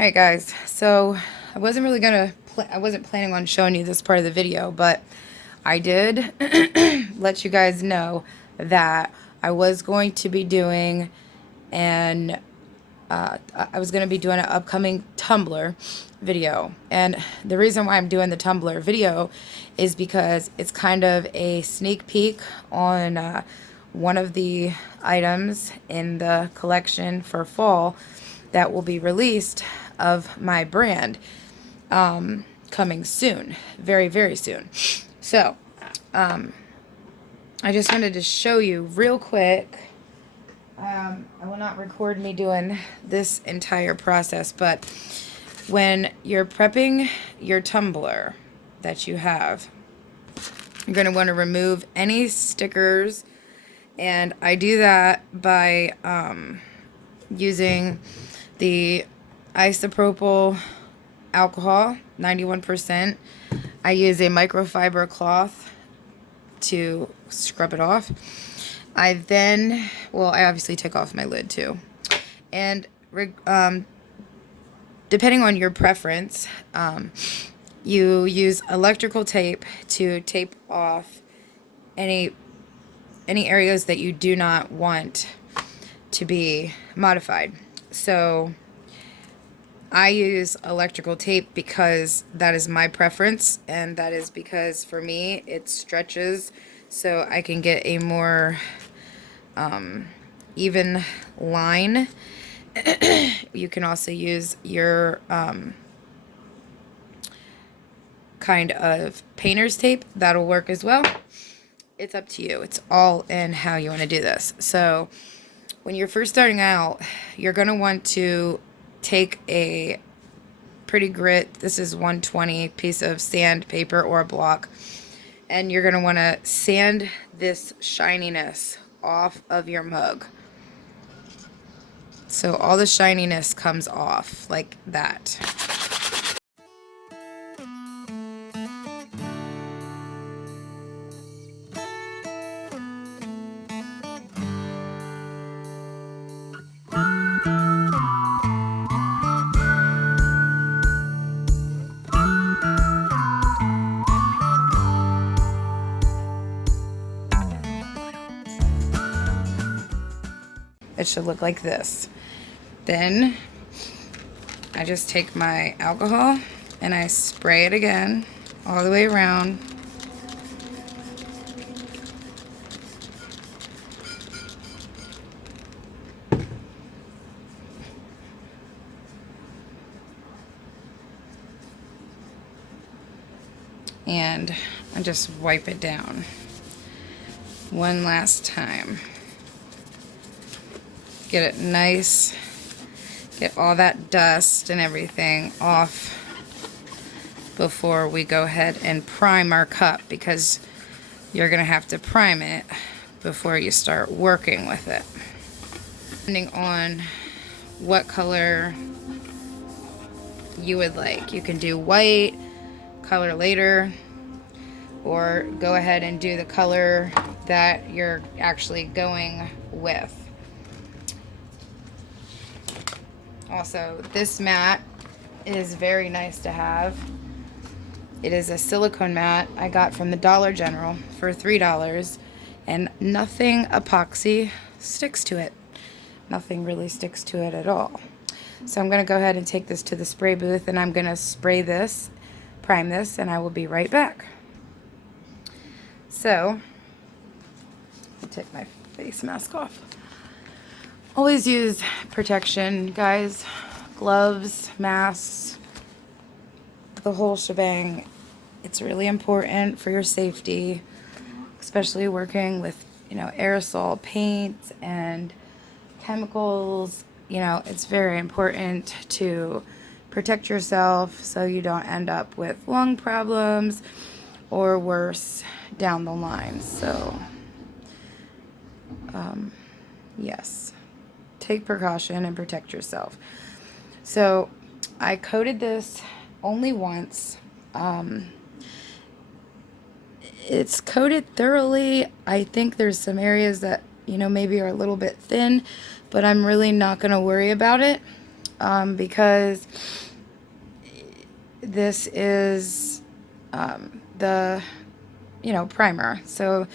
Alright guys, so I wasn't really gonna, I wasn't planning on showing you this part of the video, but I did let you guys know that I was going to be doing an, I was going to be doing an upcoming Tumbler video. And the reason why I'm doing the Tumbler video is because it's kind of a sneak peek on one of the items in the collection for fall that will be released of my brand coming soon, very, very soon. So, I just wanted to show you real quick. I will not record me doing this entire process, but when you're prepping your tumbler that you have, you're going to want to remove any stickers, and I do that by using the isopropyl alcohol, 91%. I use a microfiber cloth to scrub it off. I then, well, I obviously take off my lid too. And depending on your preference, you use electrical tape to tape off any areas that you do not want to be modified. So I use electrical tape because that is my preference, and that is because for me it stretches so I can get a more even line. You can also use your kind of painter's tape. That'll work as well. It's up to you. It's all in how you want to do this. So when you're first starting out, you're going to want to take a pretty grit, this is 120 piece of sandpaper or a block, and you're going to want to sand this shininess off of your mug. So all the shininess comes off like that. It should look like this. Then I just take my alcohol and I spray it again all the way around. And I just wipe it down one last time. Get it nice, get all that dust and everything off before we go ahead and prime our cup, because you're going to have to prime it before you start working with it. Depending on what color you would like, you can do white, color later, or go ahead and do the color that you're actually going with. Also, this mat is very nice to have. It is a silicone mat I got from the Dollar General for $3, and nothing epoxy sticks to it. Nothing really sticks to it at all. So I'm going to go ahead and take this to the spray booth, and I'm going to spray this, prime this, and I will be right back. So, I'll take my face mask off. Always use protection, guys. Gloves, masks, the whole shebang. It's really important for your safety, especially working with, aerosol paints and chemicals. It's very important to protect yourself so you don't end up with lung problems or worse down the line. So, yes. Take precaution and protect yourself. So I coated this only once. It's coated thoroughly. I think there's some areas that maybe are a little bit thin, but I'm really not going to worry about it because this is the, you know, primer. So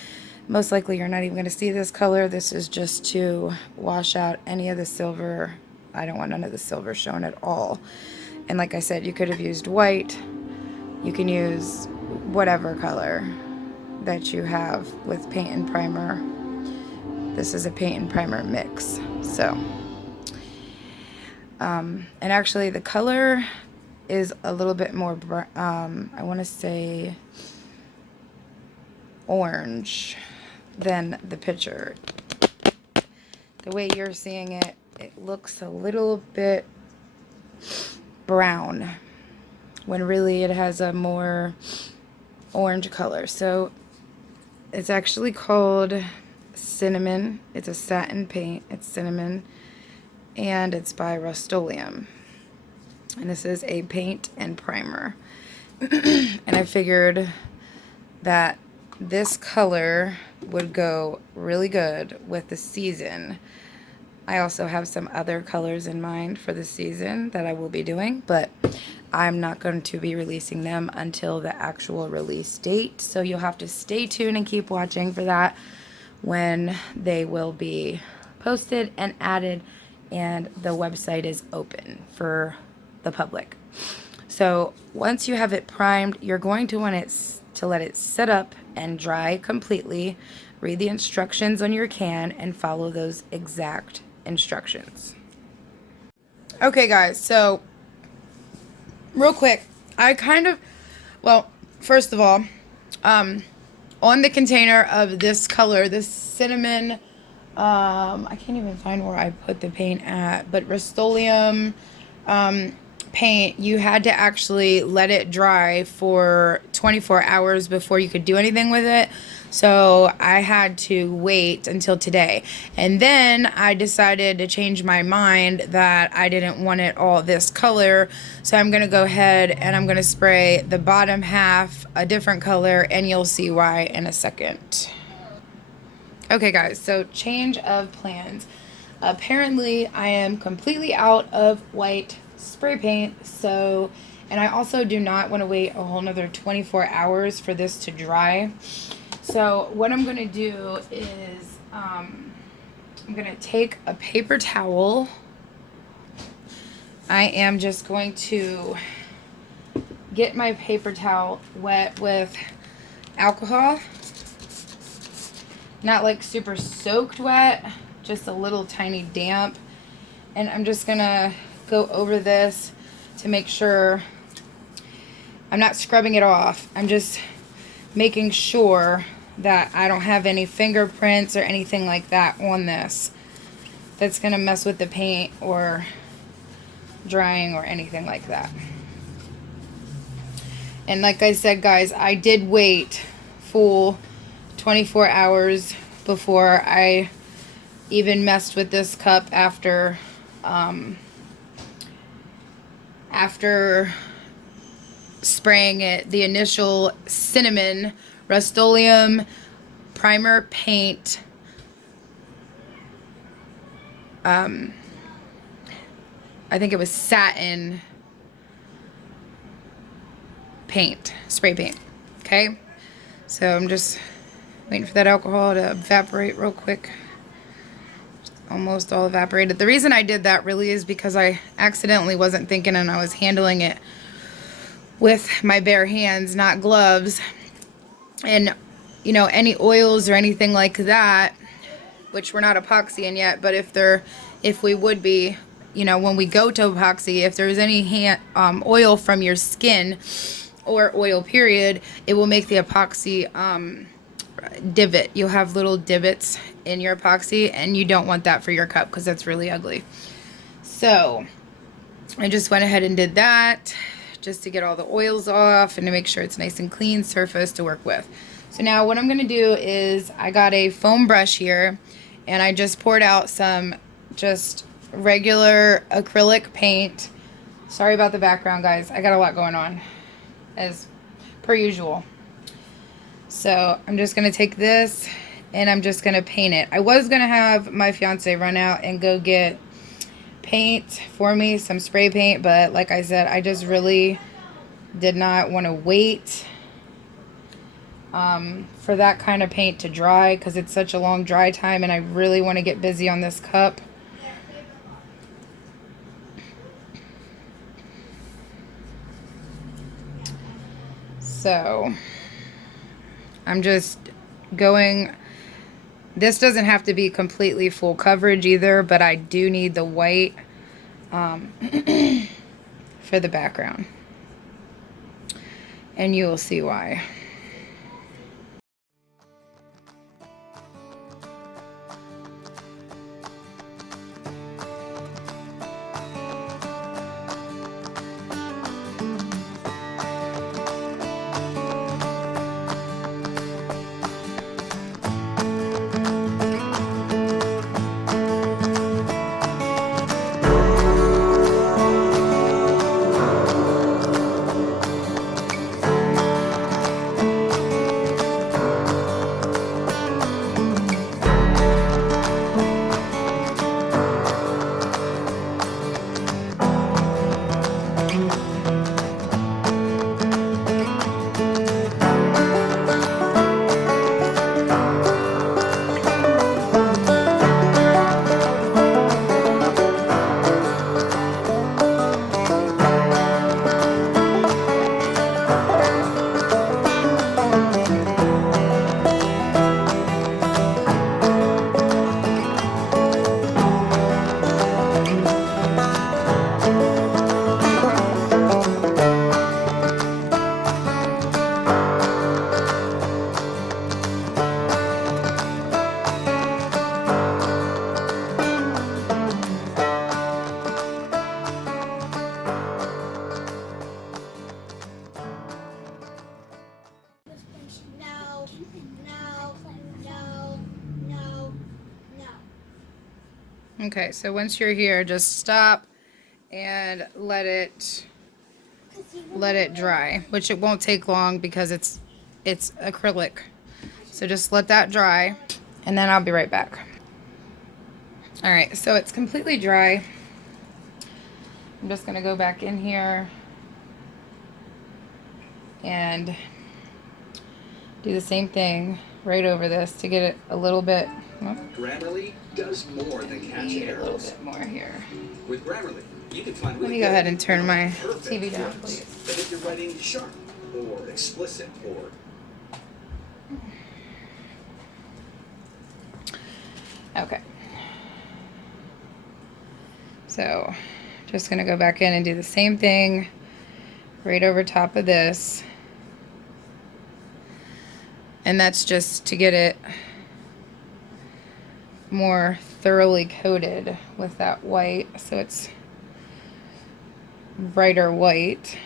most likely you're not even going to see this color. This is just to wash out any of the silver. I don't want none of the silver shown at all. And like I said, you could have used white. You can use whatever color that you have with paint and primer. This is a paint and primer mix. So, and actually the color is a little bit more, I want to say orange than the picture. The way you're seeing it, it looks a little bit brown when really it has a more orange color. So it's actually called Cinnamon. It's a satin paint. It's cinnamon, and it's by Rust-Oleum. And this is a paint and primer. And I figured that this color would go really good with the season. I also have some other colors in mind for the season that I will be doing, but I'm not going to be releasing them until the actual release date. So you'll have to stay tuned and keep watching for that when they will be posted and added and the website is open for the public. So once you have it primed, you're going to want it to let it set up and dry completely. Read the instructions on your can and follow those exact instructions. Okay guys, so real quick, well, first of all, on the container of this color, this cinnamon, I can't even find where I put the paint at, but Rust-Oleum paint, you had to actually let it dry for 24 hours before you could do anything with it. So I had to wait until today. And then I decided to change my mind that I didn't want it all this color. So I'm going to go ahead and I'm going to spray the bottom half a different color, and you'll see why in a second. Okay guys, so change of plans. Apparently I am completely out of white spray paint, so, and I also do not want to wait a whole nother 24 hours for this to dry. So what I'm going to do is I'm going to take a paper towel. I am just going to get my paper towel wet with alcohol. Not like super soaked wet, just a little tiny damp. And I'm just going to go over this to make sure I'm not scrubbing it off. I'm just making sure that I don't have any fingerprints or anything like that on this that's going to mess with the paint or drying or anything like that. And like I said guys, I did wait full 24 hours before I even messed with this cup after spraying it the initial cinnamon Rust-Oleum primer paint I think it was satin paint, spray paint. Okay, so I'm just waiting for that alcohol to evaporate real quick. Almost all evaporated. The reason I did that really is because I accidentally wasn't thinking and I was handling it with my bare hands, not gloves. And, you know, any oils or anything like that, which we're not epoxying yet, but if we would be, you know, when we go to epoxy, if there's any oil from your skin or oil period, it will make the epoxy divot. You'll have little divots in your epoxy, and you don't want that for your cup because that's really ugly. So I just went ahead and did that just to get all the oils off and to make sure it's nice and clean surface to work with. So now what I'm going to do is I got a foam brush here, and I just poured out some just regular acrylic paint. Sorry about the background guys, I got a lot going on as per usual. So I'm just going to take this and I'm just going to paint it. I was going to have my fiance run out and go get paint for me, some spray paint, but like I said, I just really did not want to wait for that kind of paint to dry because it's such a long dry time, and I really want to get busy on this cup. So I'm just going. This doesn't have to be completely full coverage either, but I do need the white for the background. And you will see why. Okay, so once you're here, just stop and let it dry, which it won't take long because it's acrylic. So just let that dry, and then I'll be right back. All right, so it's completely dry. I'm just gonna go back in here and do the same thing right over this to get it a little bit. Grammarly does more than catch errors. A little bit more here. With Grammarly, you can find. Let me go ahead and turn my TV down, please. But if you're writing sharp or explicit or. Okay. So, just gonna go back in and do the same thing right over top of this. And that's just to get it more thoroughly coated with that white, so it's brighter white.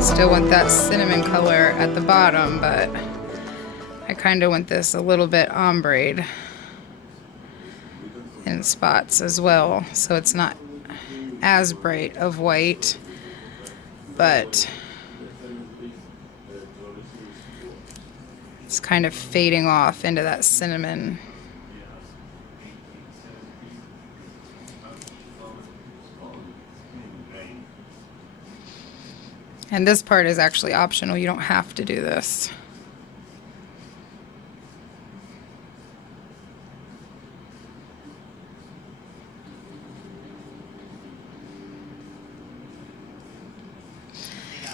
Still want that cinnamon color at the bottom, but I kind of want this a little bit ombre in spots as well, so it's not as bright of white, but It's kind of fading off into that cinnamon. And this part is actually optional. You don't have to do this.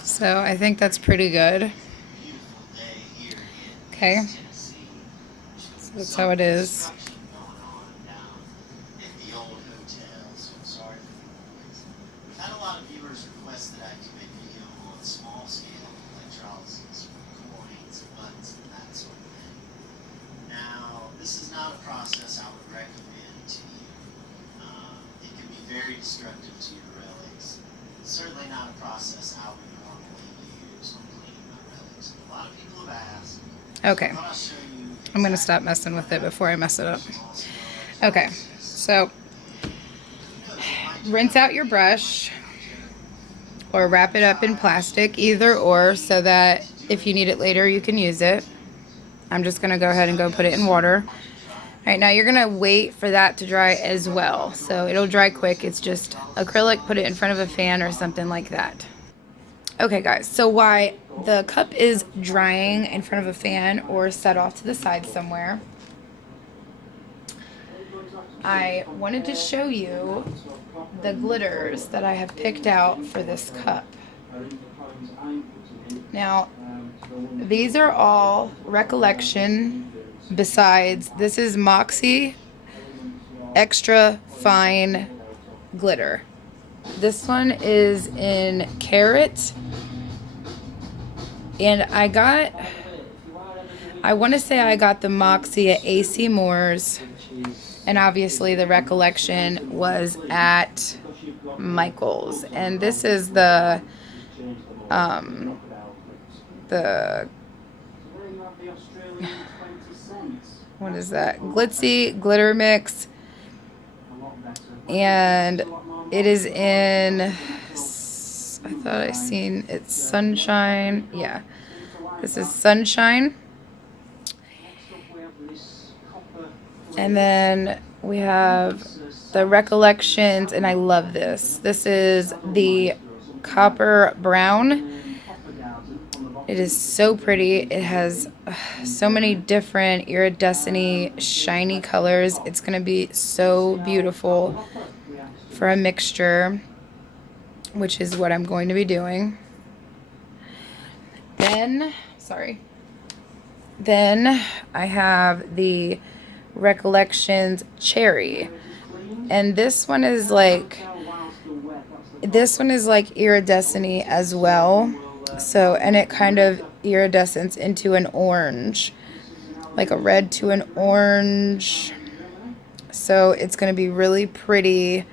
So I think that's pretty good. Okay. So that's how it is. Had a lot of viewers request that I do a video on small scale electrolysis with coins and buttons and that sort of thing. Now, this is not a process I would recommend to you. It can be very destructive to your relics. It's certainly not a process I would normally use on cleaning my relics. A lot of people have asked. Okay. I'm going to stop messing with it before I mess it up. Okay. So rinse out your brush or wrap it up in plastic, either or, so that if you need it later you can use it. I'm just going to go ahead and go put it in water. Alright, now you're going to wait for that to dry as well. So it'll dry quick. It's just acrylic. Put it in front of a fan or something like that. Okay guys, so while the cup is drying in front of a fan or set off to the side somewhere, I wanted to show you the glitters that I have picked out for this cup. Now, these are all Recollection, besides this is Moxie Extra Fine Glitter. This one is in Carrot, and I want to say I got the Moxie at AC Moore's. And obviously the Recollection was at Michael's. And this is the what is that? Glitzy Glitter Mix. And it is in, I thought I seen it Sunshine. Yeah. This is Sunshine. And then we have the Recollections, and I love this. This is the Copper Brown. It is so pretty. It has so many different iridescent shiny colors. It's going to be so beautiful for a mixture, which is what I'm going to be doing. Then I have the Recollections Cherry, and this one is like iridescent as well. So, and it kind of iridescence into an orange, like a red to an orange. So it's going to be really pretty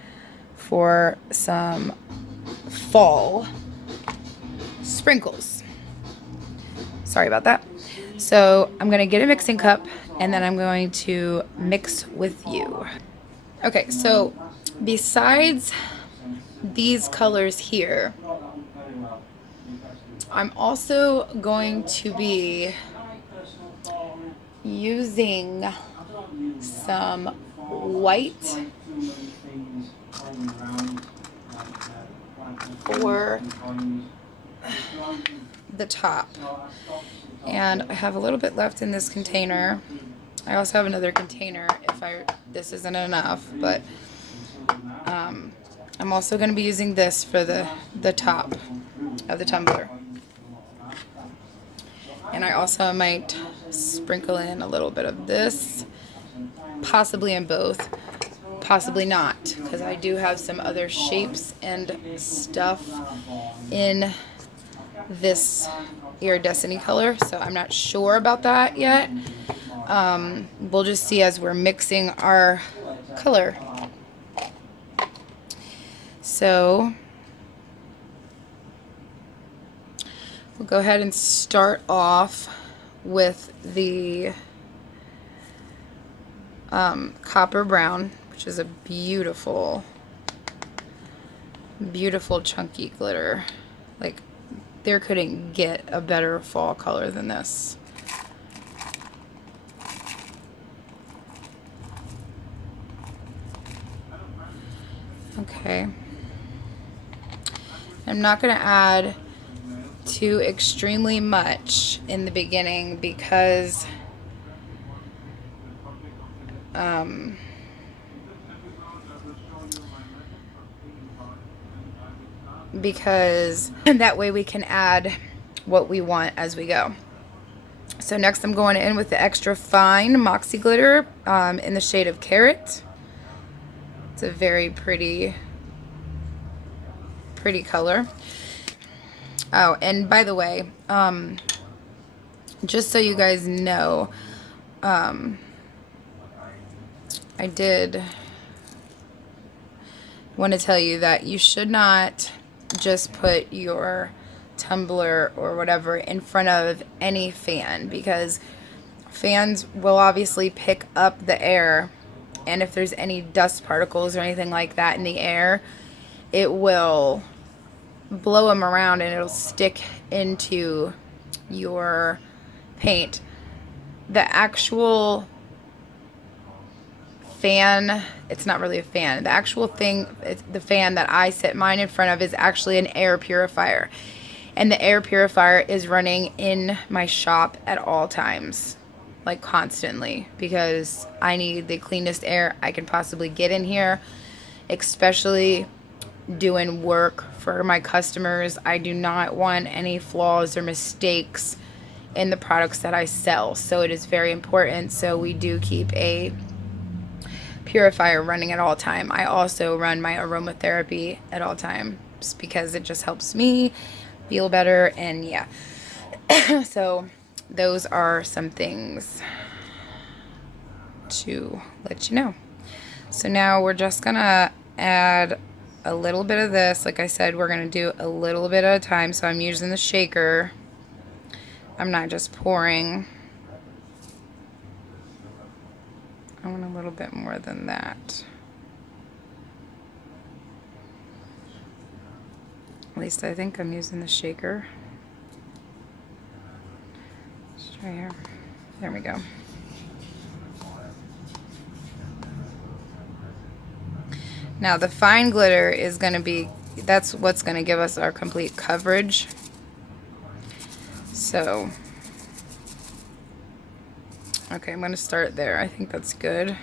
for some fall sprinkles. Sorry about that. So I'm going to get a mixing cup, and then I'm going to mix with you. Okay, so besides these colors here, I'm also going to be using some white for the top. And I have a little bit left in this container. I also have another container if this isn't enough, but I'm also going to be using this for the top of the tumbler. And I also might sprinkle in a little bit of this, possibly in both, possibly not, because I do have some other shapes and stuff in this iridescent color, so I'm not sure about that yet. We'll just see as we're mixing our color. So we'll go ahead and start off with the Copper Brown, which is a beautiful, beautiful chunky glitter. Like, there couldn't get a better fall color than this. Okay. I'm not going to add too extremely much in the beginning because that way we can add what we want as we go. So next I'm going in with the extra fine Moxie Glitter in the shade of Carrot. It's a very pretty color. Oh, and by the way, just so you guys know, I did want to tell you that you should not just put your tumbler or whatever in front of any fan, because fans will obviously pick up the air, and if there's any dust particles or anything like that in the air, it will blow them around and it'll stick into your paint. The actual fan, it's not really a fan. The actual thing, the fan that I set mine in front of is actually an air purifier. And the air purifier is running in my shop at all times, like constantly, because I need the cleanest air I can possibly get in here, especially doing work for my customers. I do not want any flaws or mistakes in the products that I sell. So it is very important. So we do keep a purifier running at all time. I also run my aromatherapy at all times because it just helps me feel better, and yeah. So those are some things to let you know. So now we're just gonna add a little bit of this. Like I said, we're gonna do a little bit at a time, so I'm using the shaker. I'm not just pouring. I want a little bit more than that. At least I think I'm using the shaker. Just right here. There we go. Now the fine glitter is going to be, that's what's going to give us our complete coverage. So, okay, I'm going to start there. I think that's good.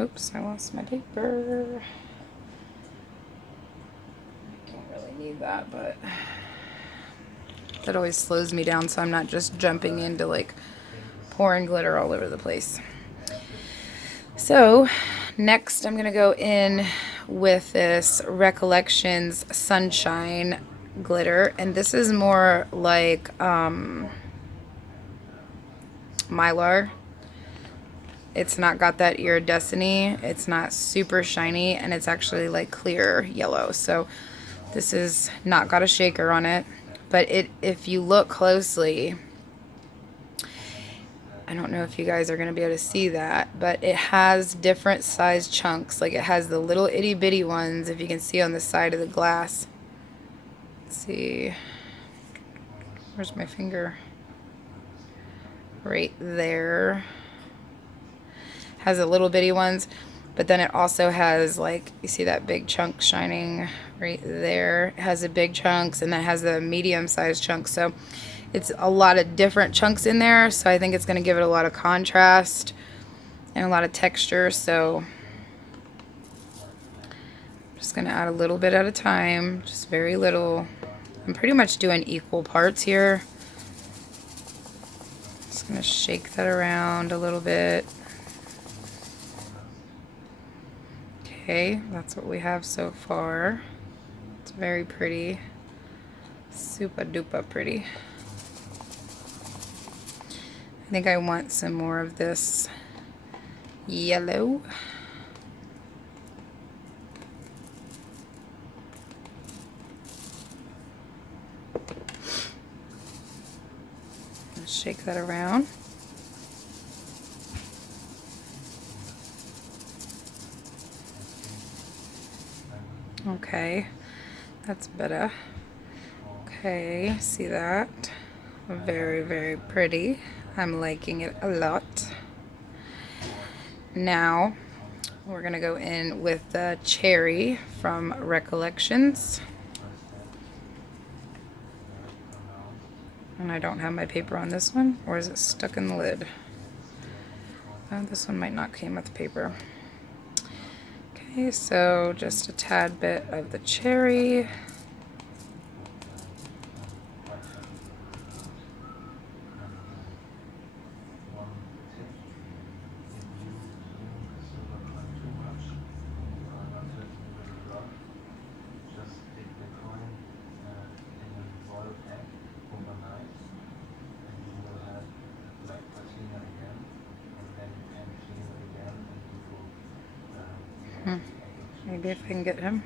Oops, I lost my paper. I don't really need that, but that always slows me down, so I'm not just jumping into like pouring glitter all over the place. So next I'm going to go in with this Recollections Sunshine glitter, and this is more like Mylar. It's not got that iridescent-y, it's not super shiny, and it's actually like clear yellow. So this is not got a shaker on it, but if you look closely, I don't know if you guys are going to be able to see that, but it has different size chunks. Like it has the little itty bitty ones, if you can see on the side of the glass. Let's see, where's my finger? Right there. Has the little bitty ones, but then it also has, like, you see that big chunk shining right there. It has the big chunks, and then it has the medium sized chunks. So it's a lot of different chunks in there, so I think it's going to give it a lot of contrast and a lot of texture. So I'm just going to add a little bit at a time, just very little. I'm pretty much doing equal parts here. Just going to shake that around a little bit. Okay, that's what we have so far. It's very pretty. Super duper pretty. I think I want some more of this yellow. Let's shake that around. Okay, that's better. Okay, see that? Very, very pretty. I'm liking it a lot. Now, We're gonna go in with the Cherry from Recollections. And I don't have my paper on this one, or is it stuck in the lid? This one might not came with paper. Okay, so just a tad bit of the Cherry. Maybe if I can get him.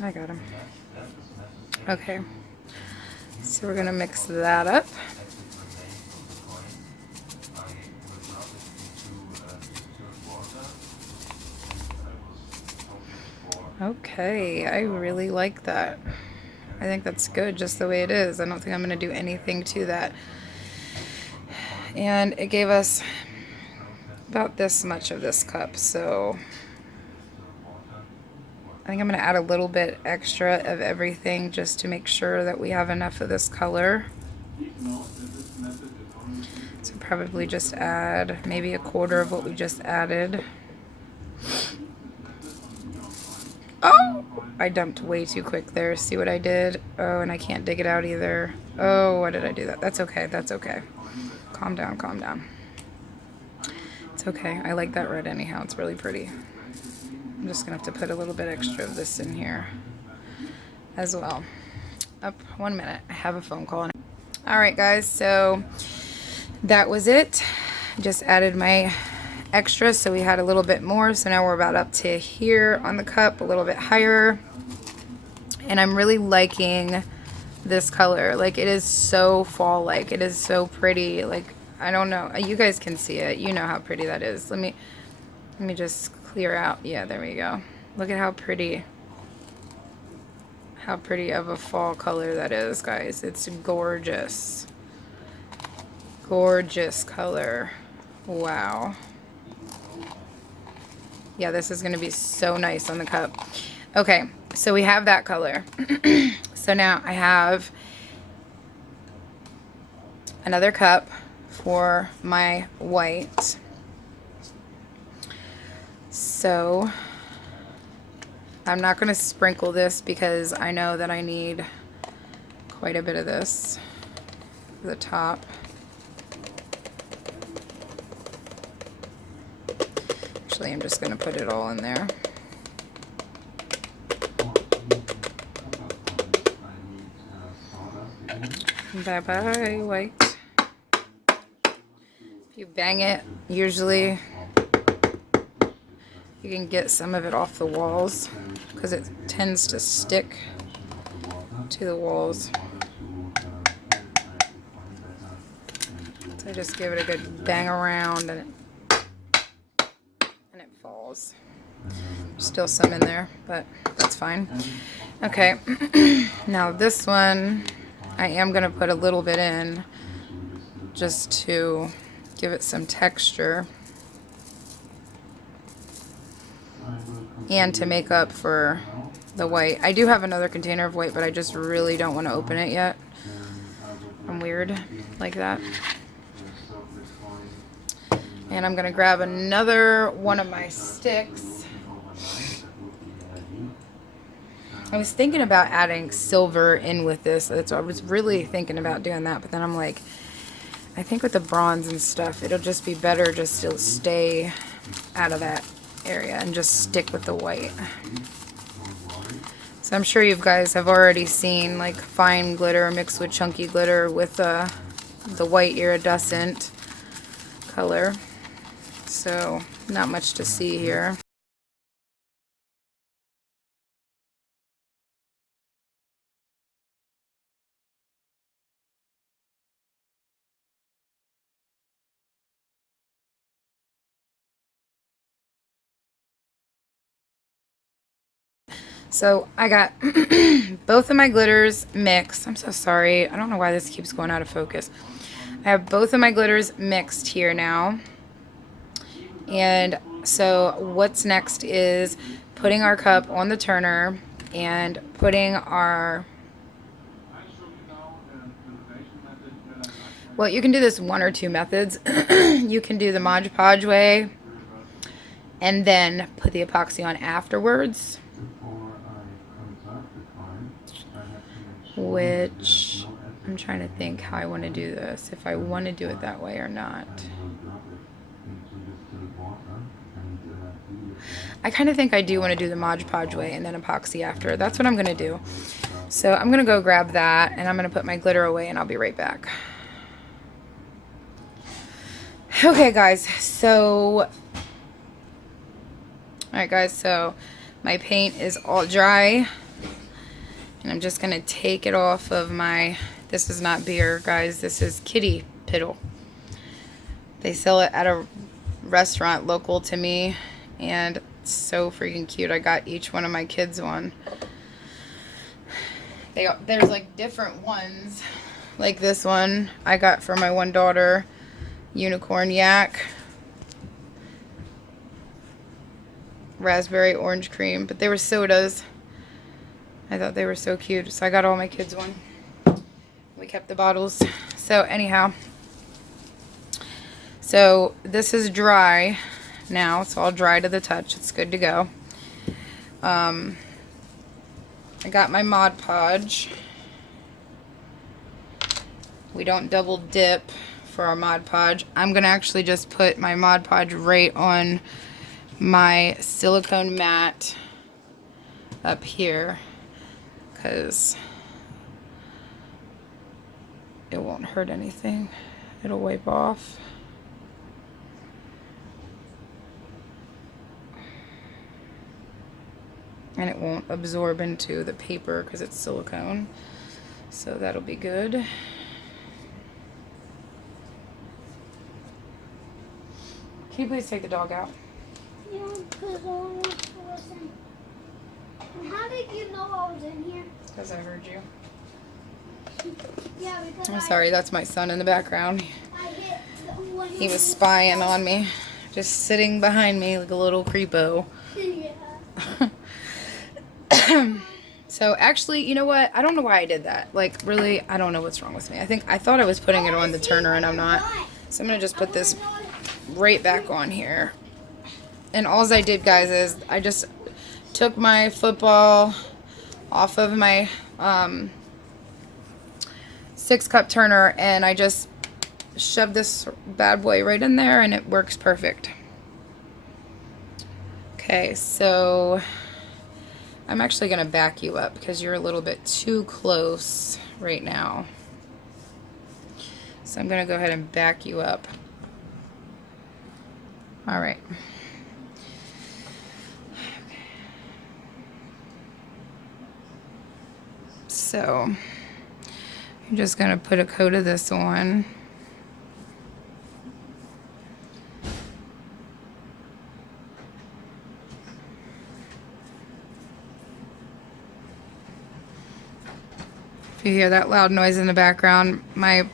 I got him. Okay. So we're gonna mix that up. Okay, I really like that. I think that's good just the way it is. I don't think I'm gonna do anything to that. And it gave us about this much of this cup, so I think I'm going to add a little bit extra of everything just to make sure that we have enough of this color. So probably just add maybe a quarter of what we just added. Oh! I dumped way too quick there. See what I did? Oh, and I can't dig it out either. Oh, why did I do that? That's okay. That's okay. Calm down, calm down. It's okay. I like that red anyhow. It's really pretty. I'm just going to have to put a little bit extra of this in here as well. Up 1 minute. I have a phone call. Alright guys, so that was it. Just added my extra, so we had a little bit more. So now we're about up to here on the cup, a little bit higher. And I'm really liking this color. Like, it is so fall-like. It is so pretty. Like, I don't know. You guys can see it. You know how pretty that is. Let me just clear out. Yeah, there we go. Look at how pretty of a fall color that is, guys. It's gorgeous. Gorgeous color. Wow. Yeah, this is going to be so nice on the cup. Okay, so we have that color. So now I have another cup for my white. So I'm not going to sprinkle this because I know that I need quite a bit of this for the top. Actually, I'm just going to put it all in there. Bye-bye, white. If you bang it, usually you can get some of it off the walls because it tends to stick to the walls. So I just give it a good bang around and it falls. Still some in there, but that's fine. Okay, now this one I am going to put a little bit in just to give it some texture and to make up for the white. I do have another container of white, but I just really don't want to open it yet. I'm weird like that. And I'm going to grab another one of my sticks. I was thinking about adding silver in with this. That's what I was really thinking about doing that, but then I'm like, I think with the bronze and stuff, it'll just be better just to stay out of that area and just stick with the white. So I'm sure you guys have already seen like fine glitter mixed with chunky glitter with the white iridescent color. So not much to see here. So I got both of my glitters mixed. I'm so sorry. I don't know why this keeps going out of focus. I have both of my glitters mixed here now. And so what's next is putting our cup on the turner and putting our... Well, you can do this one or two methods. You can do the Mod Podge way and then put the epoxy on afterwards, which I'm trying to think how I want to do this, if I want to do it that way or not. I kind of think I do want to do the Mod Podge way and then epoxy after. That's what I'm going to do. So I'm going to go grab that and I'm going to put my glitter away and I'll be right back. Okay guys, so alright guys, so my paint is all dry and I'm just going to take it off of my, this is not beer guys, this is kitty piddle. They sell it at a restaurant local to me and it's so freaking cute. I got each one of my kids one. There's like different ones, like this one I got for my one daughter. Unicorn yak, raspberry orange cream, but they were sodas. I thought they were so cute, so I got all my kids one. We kept the bottles. So anyhow, so this is dry now. It's all dry to the touch. It's good to go. I got my Mod Podge. We don't double dip for our Mod Podge. I'm gonna actually just put my Mod Podge right on my silicone mat up here because it won't hurt anything. It'll wipe off. And it won't absorb into the paper because it's silicone. So that'll be good. Can you please take the dog out? Yeah, because I want to listen. And how did you know I was in here? Because I heard you. Yeah, because I'm sorry, that's my son in the background. I hit the one. He was spying on me. Just sitting behind me like a little creepo. Yeah. So actually, you know what? I don't know why I did that. Like, really, I don't know what's wrong with me. I thought I was putting it on the turner and I'm not. So I'm going to just put this right back on here. And all I did, guys, is I just took my football off of my 6-cup turner and I just shoved this bad boy right in there and it works perfect. Okay, so I'm actually going to back you up because you're a little bit too close right now. So I'm going to go ahead and back you up. All right. So I'm just going to put a coat of this on. If you hear that loud noise in the background, my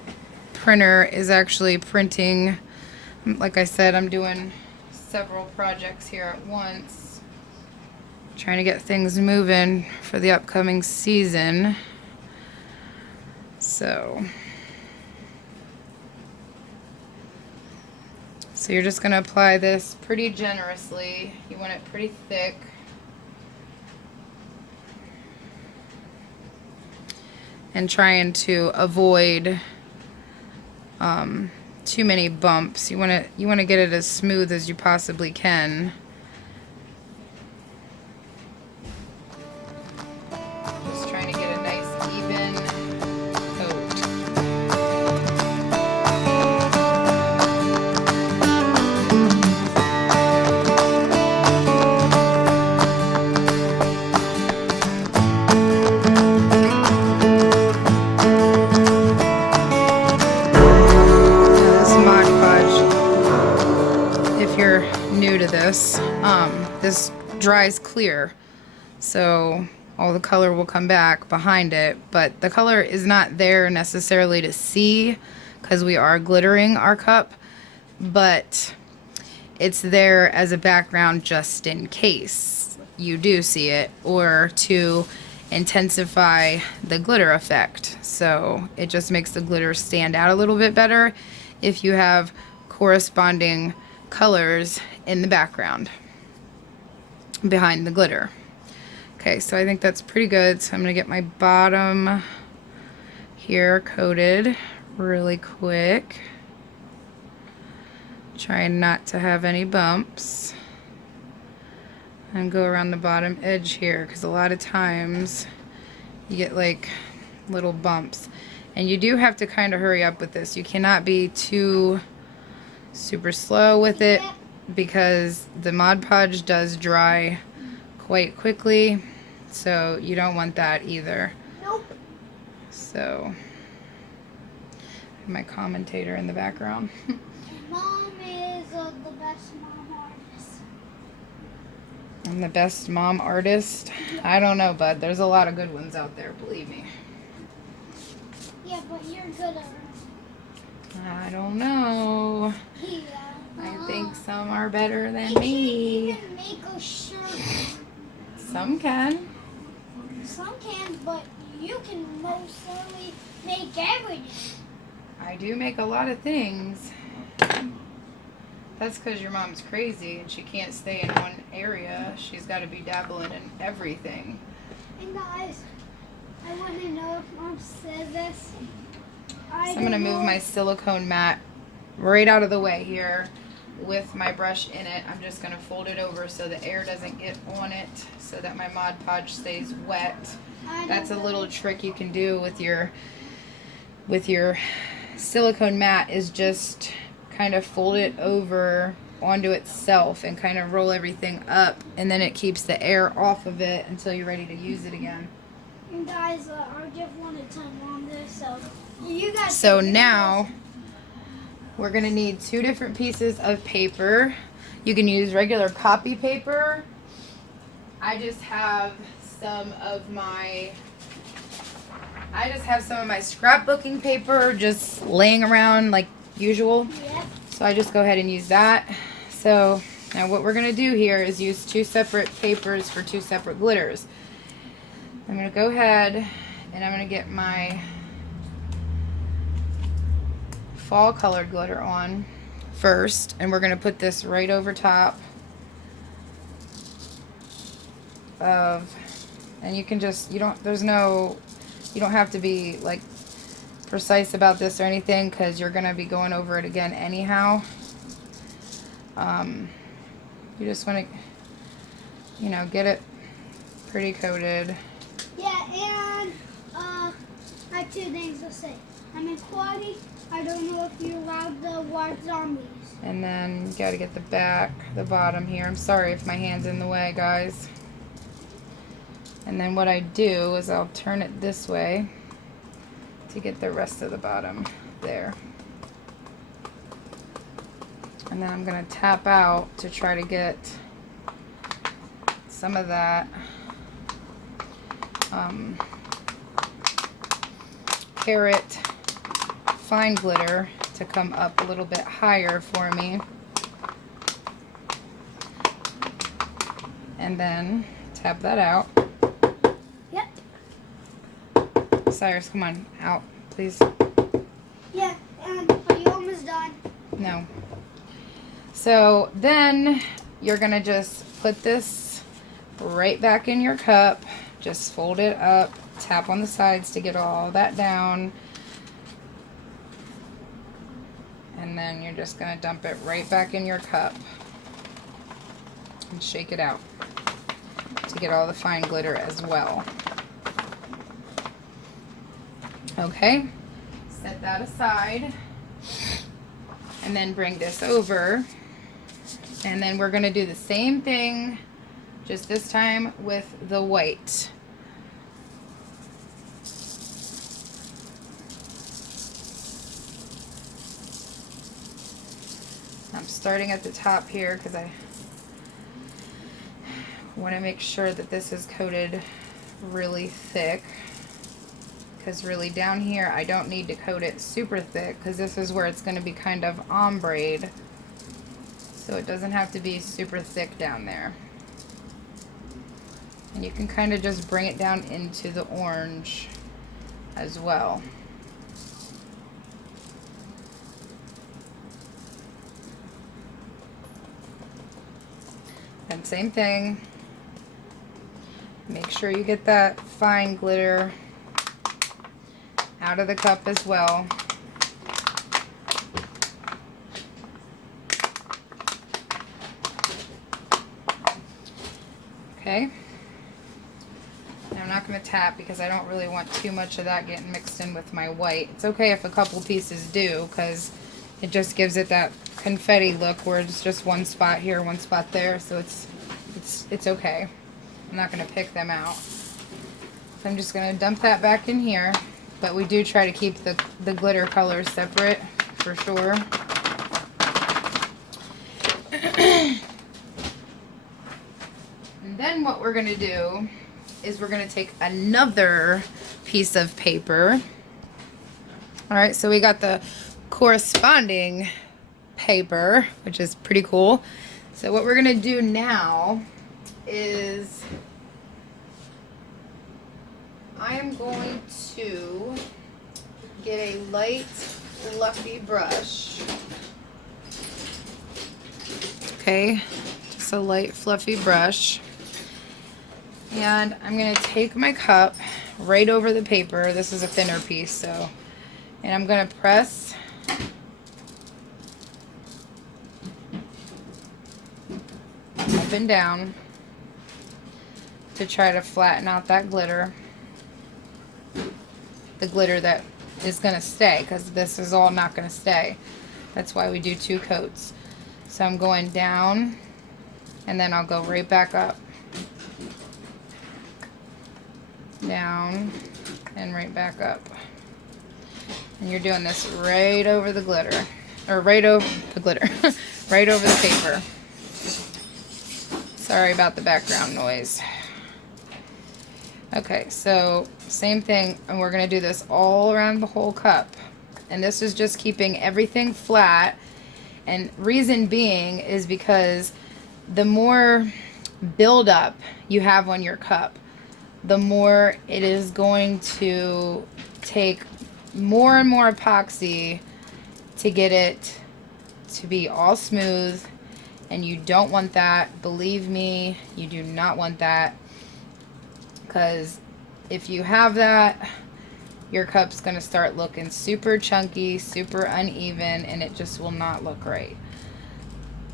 printer is actually printing. Like I said, I'm doing several projects here at once, trying to get things moving for the upcoming season. So you're just going to apply this pretty generously. You want it pretty thick. And trying to avoid too many bumps. You want to get it as smooth as you possibly can. Just trying to get a nice even coat. New to this, this dries clear, so all the color will come back behind it, but the color is not there necessarily to see because we are glittering our cup, but it's there as a background just in case you do see it, or to intensify the glitter effect. So it just makes the glitter stand out a little bit better if you have corresponding colors in the background behind the glitter. Okay, so I think that's pretty good. So I'm gonna get my bottom here coated really quick. Trying not to have any bumps. And go around the bottom edge here, because a lot of times you get like little bumps. And you do have to kind of hurry up with this. You cannot be too super slow with it, because the Mod Podge does dry quite quickly. So you don't want that either. Nope. So, my commentator in the background. Mom is the best mom artist. I'm the best mom artist. I don't know, bud. There's a lot of good ones out there, believe me. Yeah, but you're good at it. I don't know. Yeah. I think some are better than You me. can't even make a shirt. Some can. Some can, but you can most certainly make everything. I do make a lot of things. That's because your mom's crazy and she can't stay in one area. She's got to be dabbling in everything. And guys, I want to know if Mom said this. So I'm going to move my silicone mat right out of the way here with my brush in it. I'm just going to fold it over so the air doesn't get on it, so that my Mod Podge stays wet. That's a little trick you can do with your silicone mat, is just kind of fold it over onto itself and kind of roll everything up, and then it keeps the air off of it until you're ready to use it again. And guys, I just wanted to tell Mom this, so you guys. So now we're gonna need 2 different pieces of paper. You can use regular copy paper. I just have some of my scrapbooking paper just laying around like usual. Yep. So I just go ahead and use that. So now what we're gonna do here is use 2 separate papers for 2 separate glitters. I'm gonna go ahead and I'm gonna get my fall colored glitter on first, and we're gonna put this right over top of, and you can just, you don't have to be like precise about this or anything, because you're gonna be going over it again anyhow. You just want to, get it pretty coated. Yeah, and I have 2 things to say. I'm in quality. I don't know if you're allowed to watch zombies. And then you gotta get the bottom here. I'm sorry if my hand's in the way, guys. And then what I do is I'll turn it this way to get the rest of the bottom there. And then I'm gonna tap out to try to get some of that carrot fine glitter to come up a little bit higher for me. And then tap that out. Yep. Cyrus, come on, out, please. Yeah, and are you almost done? No. So then you're gonna just put this right back in your cup. Just fold it up, tap on the sides to get all that down. And then you're just gonna dump it right back in your cup and shake it out to get all the fine glitter as well. Okay, set that aside, and then bring this over, and then we're gonna do the same thing, just this time with the white. I'm starting at the top here because I want to make sure that this is coated really thick, because really down here I don't need to coat it super thick because this is where it's going to be kind of ombre-ed, so it doesn't have to be super thick down there. And you can kind of just bring it down into the orange as well. And same thing, make sure you get that fine glitter out of the cup as well. Okay. Now I'm not going to tap because I don't really want too much of that getting mixed in with my white. It's okay if a couple pieces do, because it just gives it that confetti look where it's just one spot here, one spot there, so it's okay. I'm not going to pick them out. So I'm just going to dump that back in here, but we do try to keep the glitter colors separate for sure. And then what we're going to do is we're going to take another piece of paper. Alright, so we got the corresponding paper, which is pretty cool. So what we're going to do now is I am going to get a light fluffy brush. Okay, just a light fluffy brush. And I'm going to take my cup right over the paper. This is a thinner piece, so, and I'm going to press up and down to try to flatten out that glitter. The glitter that is going to stay, because this is all not going to stay. That's why we do 2 coats. So I'm going down, and then I'll go right back up. Down, and right back up. And you're doing this right over the glitter. Or right over the glitter. Right over the paper. Sorry about the background noise. Okay, so same thing, and we're going to do this all around the whole cup. And this is just keeping everything flat. And reason being is because the more buildup you have on your cup, the more it is going to take more and more epoxy to get it to be all smooth. And you don't want that. Believe me, you do not want that. Because if you have that, your cup's going to start looking super chunky, super uneven, and it just will not look right.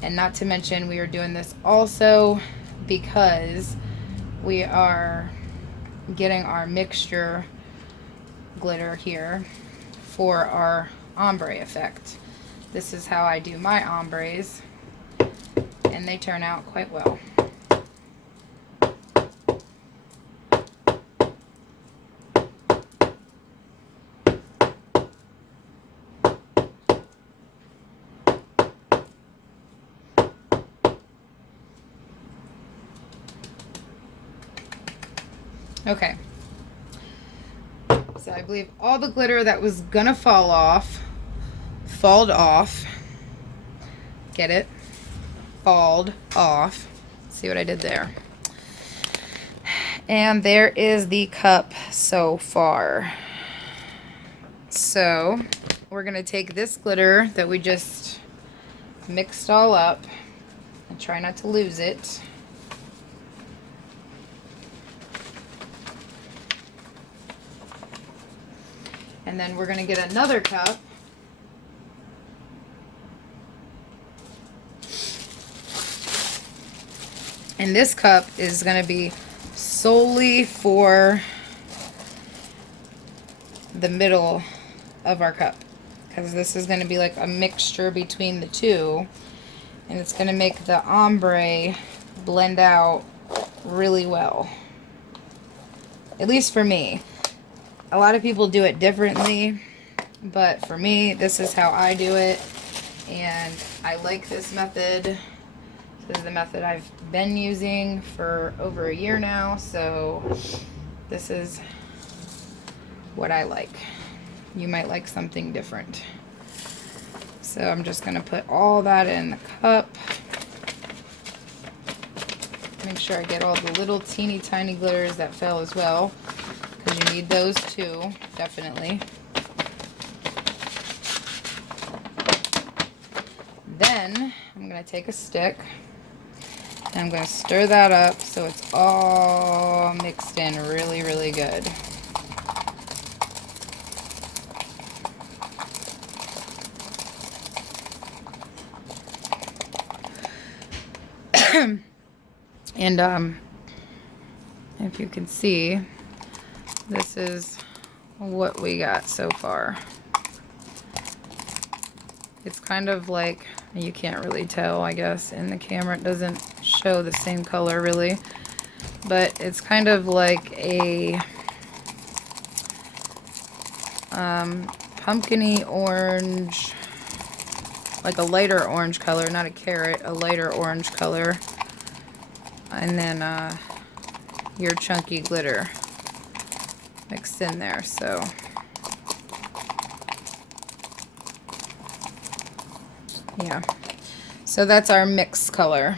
And not to mention, we are doing this also because we are getting our mixture glitter here for our ombre effect. This is how I do my ombres, and they turn out quite well. Okay, so I believe all the glitter that was gonna fall off, falled off. Get it? Falled off. See what I did there? And there is the cup so far. So we're gonna take this glitter that we just mixed all up and try not to lose it. And then we're going to get another cup. And this cup is going to be solely for the middle of our cup. Because this is going to be like a mixture between the two. And it's going to make the ombre blend out really well. At least for me. A lot of people do it differently, but for me, this is how I do it, and I like this method. This is the method I've been using for over a year now, so this is what I like. You might like something different. So I'm just going to put all that in the cup. Make sure I get all the little teeny tiny glitters that fell as well, because you need those too, definitely. Then I'm going to take a stick and I'm going to stir that up so it's all mixed in really, really good. And if you can see, this is what we got so far. It's kind of like, you can't really tell, I guess, in the camera. It doesn't show the same color really, but it's kind of like a pumpkin-y orange, like a lighter orange color, not a carrot, a lighter orange color. And then your chunky glitter mixed in there. So yeah, so that's our mix color.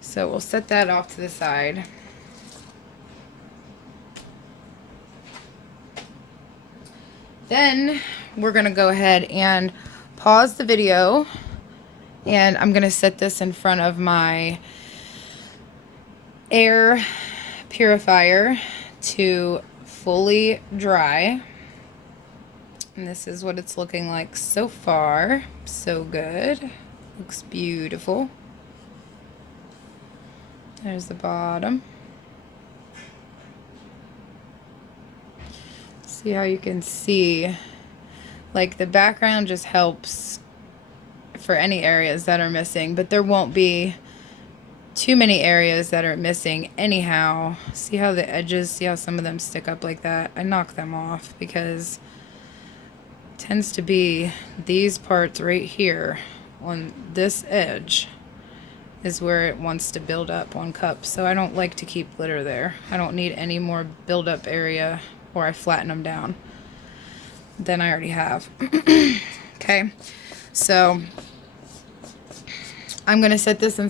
So we'll set that off to the side. Then we're gonna go ahead and pause the video, and I'm gonna set this in front of my air purifier to fully dry. And this is what it's looking like so far. So good. Looks beautiful. There's the bottom. See how you can see, like, the background just helps for any areas that are missing, but there won't be too many areas that are missing anyhow. See how the edges, see how some of them stick up like that? I knock them off because it tends to be these parts right here on this edge is where it wants to build up on cups. So I don't like to keep glitter there. I don't need any more build up area, or I flatten them down than I already have. Okay, so I'm going to set this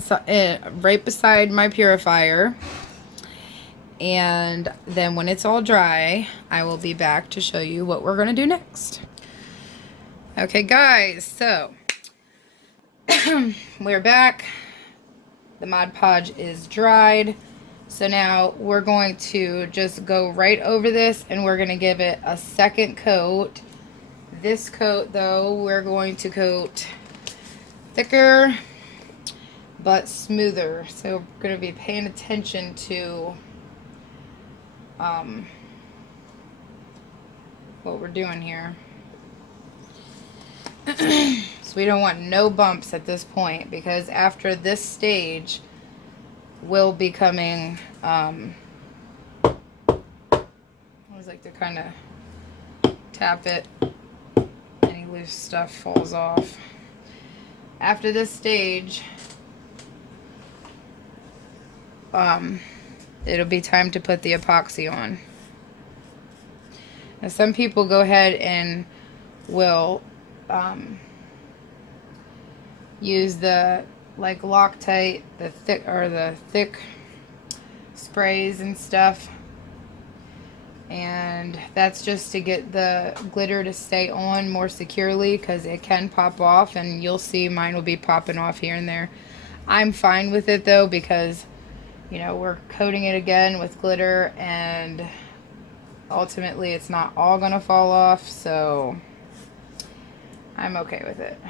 right beside my purifier, and then when it's all dry, I will be back to show you what we're going to do next. Okay guys, so we're back. The Mod Podge is dried. So now we're going to just go right over this, and we're going to give it a second coat. This coat though, we're going to coat thicker but smoother. So we're going to be paying attention to what we're doing here. So we don't want no bumps at this point, because after this stage we'll be coming, I always like to kind of tap it, any loose stuff falls off. After this stage, it'll be time to put the epoxy on. Now some people go ahead and will use the like Loctite, the thick sprays and stuff, and that's just to get the glitter to stay on more securely, because it can pop off, and you'll see mine will be popping off here and there. I'm fine with it though, because you know, we're coating it again with glitter, and ultimately it's not all gonna fall off, so I'm okay with it.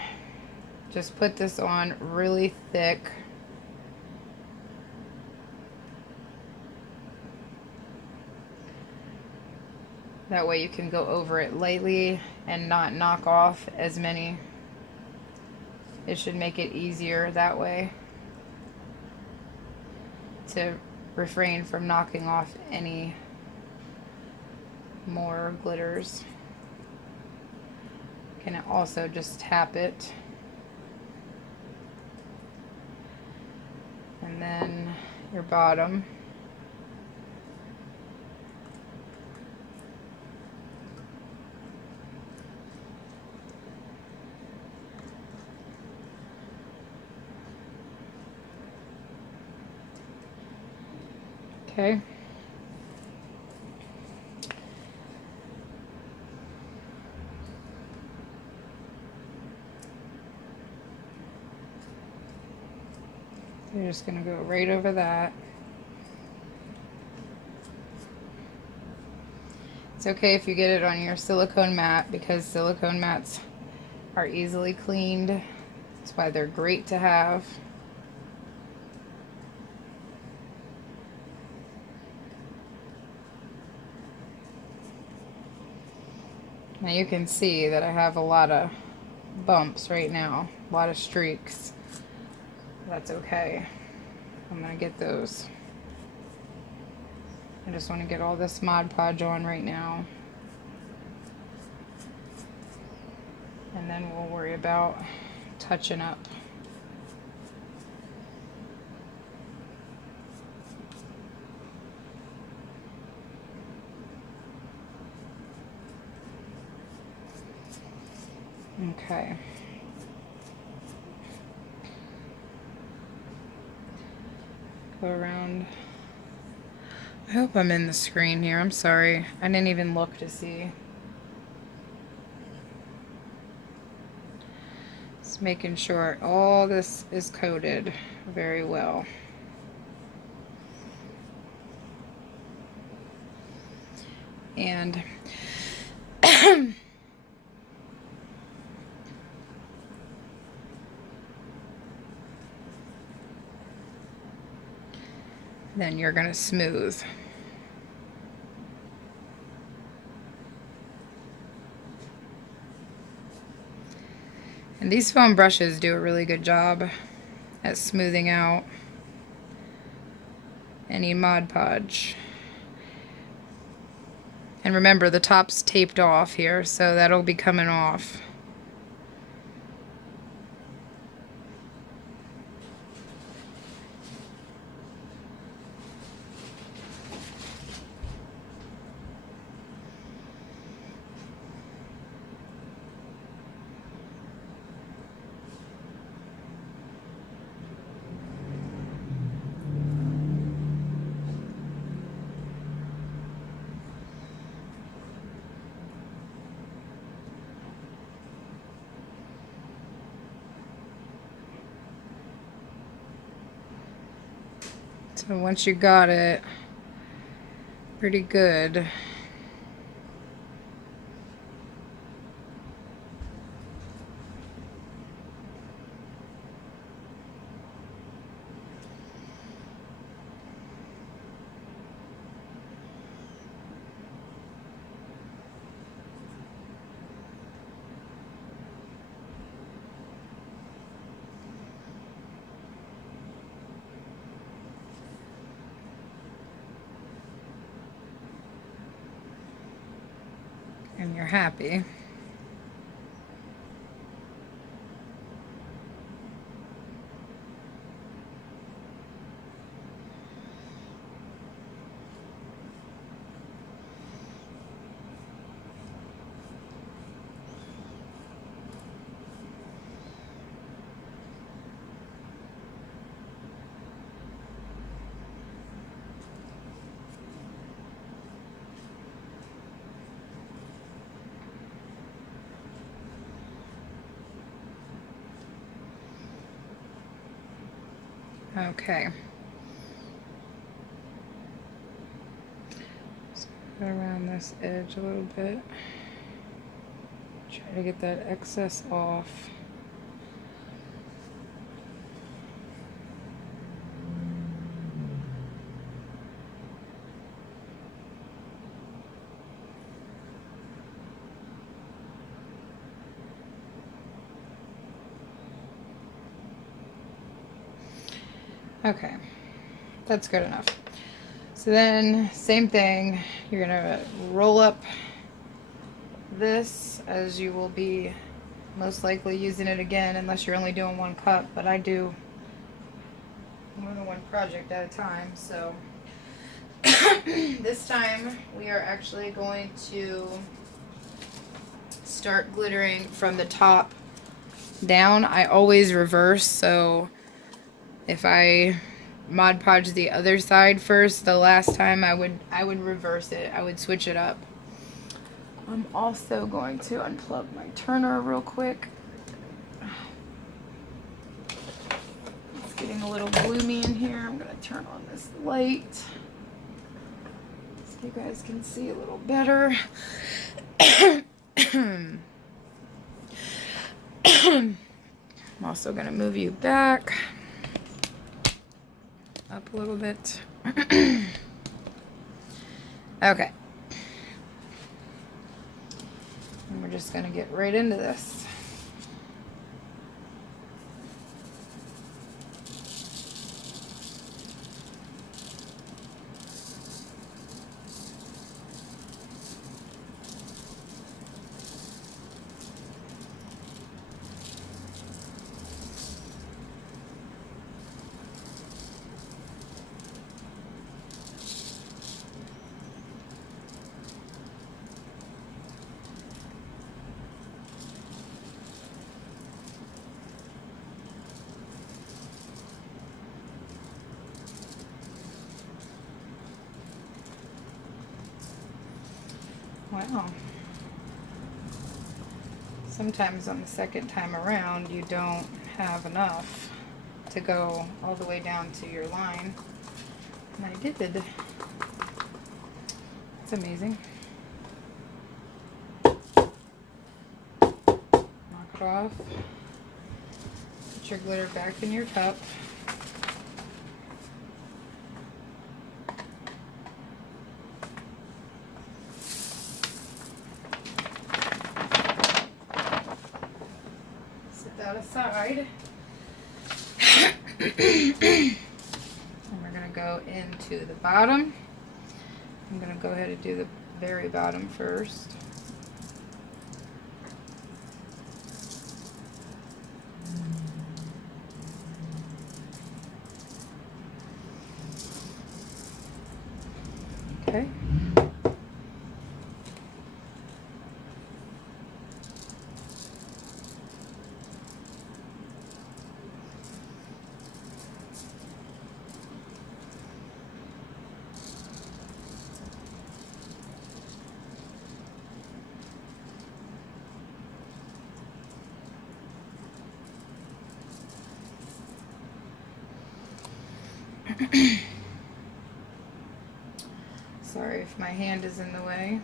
Just put this on really thick. That way you can go over it lightly and not knock off as many. It should make it easier that way to refrain from knocking off any more glitters. You can also just tap it. And then your bottom. Okay. You're just going to go right over that. It's okay if you get it on your silicone mat because silicone mats are easily cleaned. That's why they're great to have. Now you can see that I have a lot of bumps right now, a lot of streaks. That's okay. I'm gonna get those. I just want to get all this Mod Podge on right now. And then we'll worry about touching up. Okay. Go around. I hope I'm in the screen here. I'm sorry. I didn't even look to see. Just making sure all this is coated very well. And then you're going to smooth. And these foam brushes do a really good job at smoothing out any Mod Podge. And remember, the top's taped off here, so that'll be coming off. So once you got it pretty good, and you're happy. Okay. Just go around this edge a little bit. Try to get that excess off. Okay, that's good enough. So then, same thing, you're gonna roll up this, as you will be most likely using it again unless you're only doing one cup, but I do more than one project at a time. So this time we are actually going to start glittering from the top down. I always reverse, so if I Mod Podge the other side first. The last time I would reverse it. I would switch it up. I'm also going to unplug my turner real quick. It's getting a little gloomy in here. I'm gonna turn on this light so you guys can see a little better. I'm also gonna move you back up a little bit. Okay. And we're just gonna get right into this. Wow. Sometimes on the second time around, you don't have enough to go all the way down to your line. And I did. It's amazing. Knock it off. Put your glitter back in your cup. Aside. And we're going to go into the bottom. I'm going to go ahead and do the very bottom first. Okay. Sorry if my hand is in the way.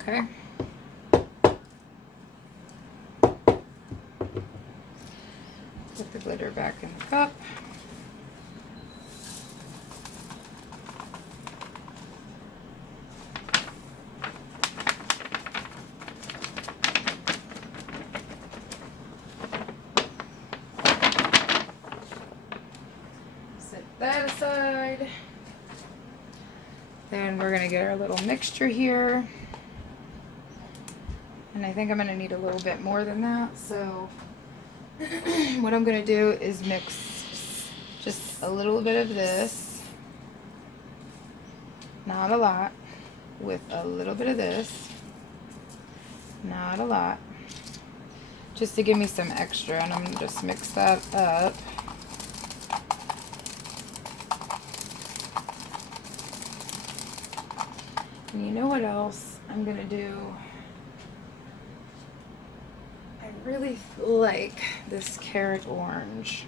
Okay. Put the glitter back in the cup. Set that aside. Then we're gonna get our little mixture here. And I think I'm going to need a little bit more than that. So what I'm going to do is mix just a little bit of this, not a lot, with a little bit of this, not a lot, just to give me some extra. And I'm going to just mix that up. And you know what else I'm going to do? I really like this carrot orange,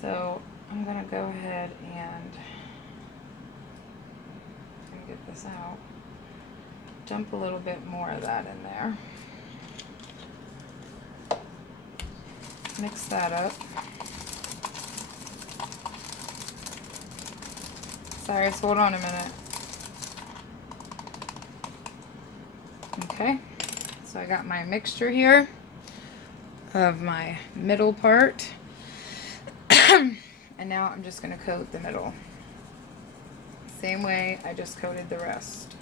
so I'm gonna go ahead and get this out. Dump a little bit more of that in there. Mix that up. Cyrus, hold on a minute. Okay, so I got my mixture here of my middle part. And now I'm just going to coat the middle. Same way I just coated the rest.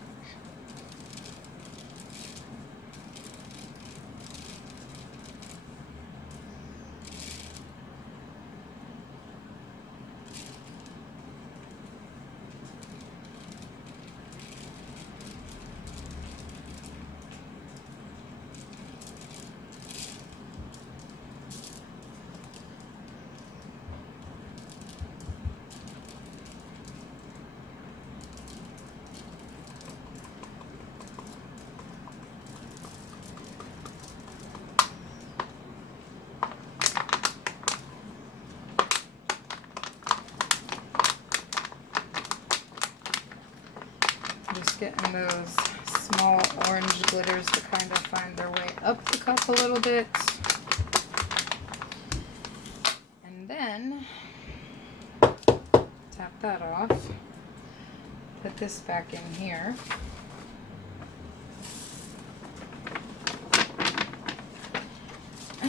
Just getting those small orange glitters to kind of find their way up the cup a little bit. And then tap that off. Put this back in here.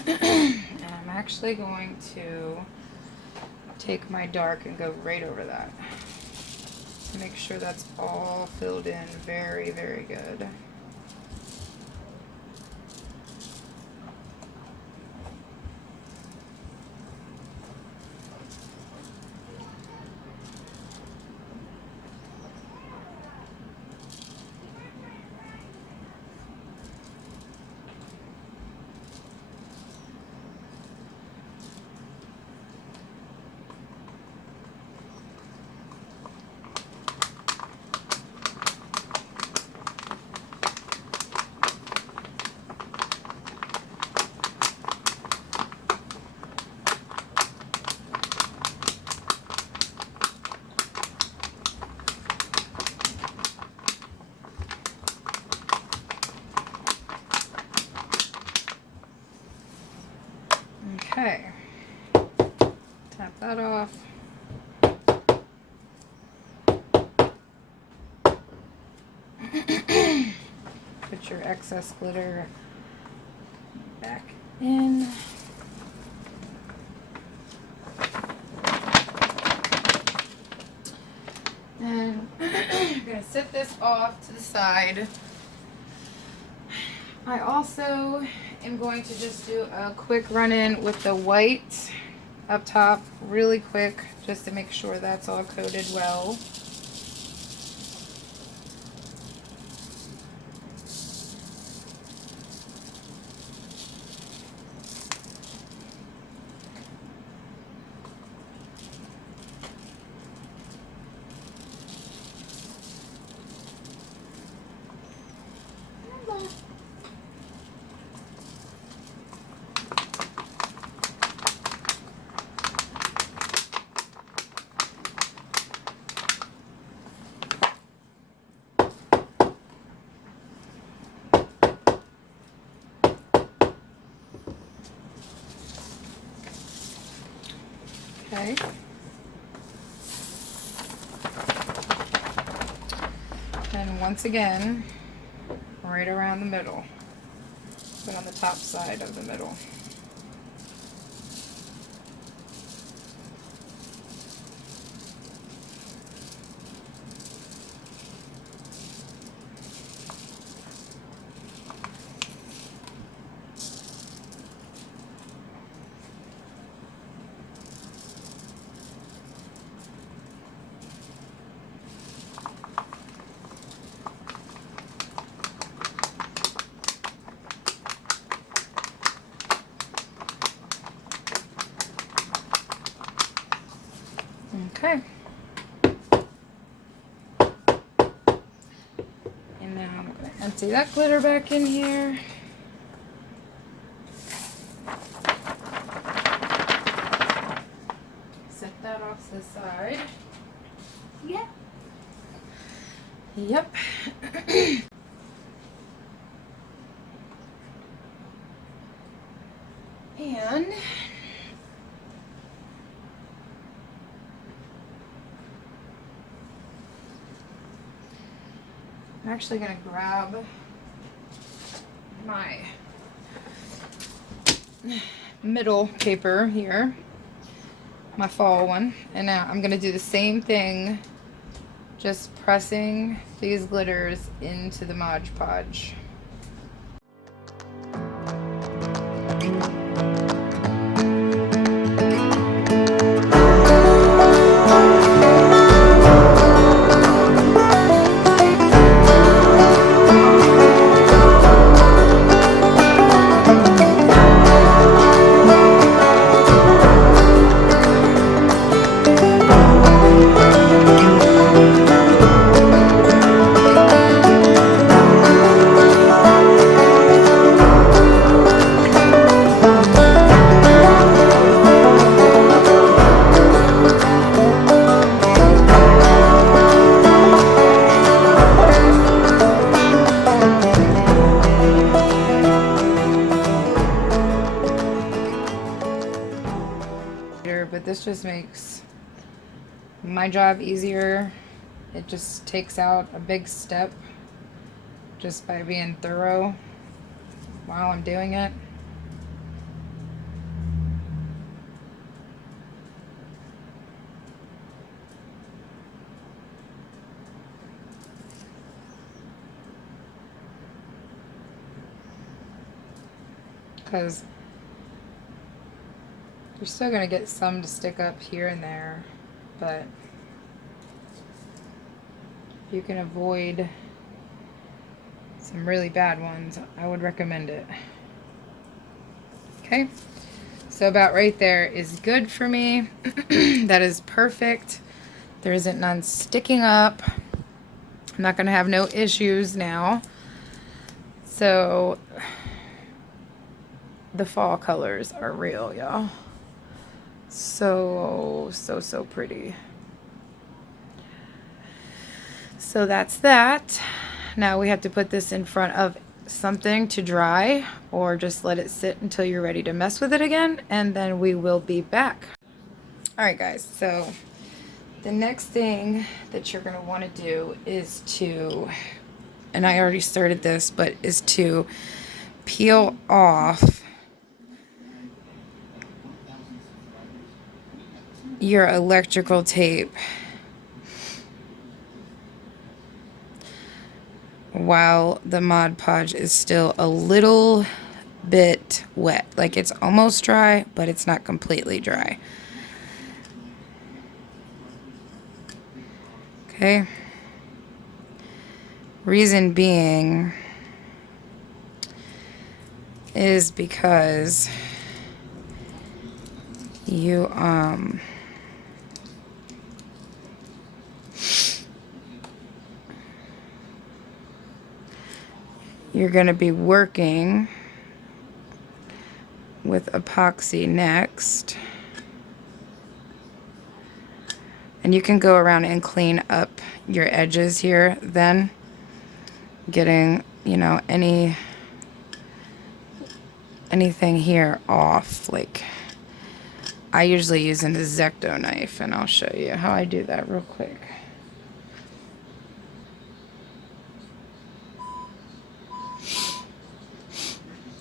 And I'm actually going to take my dark and go right over that. Make sure that's all filled in very, very good. Okay, tap that off. Put your excess glitter back in. And I'm going to set this off to the side. I also am going to just do a quick run-in with the white up top, really quick, just to make sure that's all coated well. Okay. And once again, right around the middle, but on the top side of the middle. Okay. And now I'm going to empty that glitter back in here. Set that off to the side. Yep. Yep. And I'm actually gonna grab my middle paper here, my fall one, and now I'm gonna do the same thing, just pressing these glitters into the Mod Podge. But this just makes my job easier. It just takes out a big step just by being thorough while I'm doing it. Because you're still going to get some to stick up here and there, but if you can avoid some really bad ones, I would recommend it. Okay, so about right there is good for me. That is perfect. There isn't none sticking up. I'm not going to have no issues now. So the fall colors are real, y'all. So pretty. So that's that. Now we have to put this in front of something to dry, or just let it sit until you're ready to mess with it again, and then we will be back. Alright guys, so the next thing that you're going to want to do is to, and I already started this, but is to peel off your electrical tape while the Mod Podge is still a little bit wet. Like it's almost dry, but it's not completely dry. Okay. Reason being is because you you're going to be working with epoxy next. And you can go around and clean up your edges here then, getting, you know, anything here off. Like I usually use an XoXo knife, and I'll show you how I do that real quick.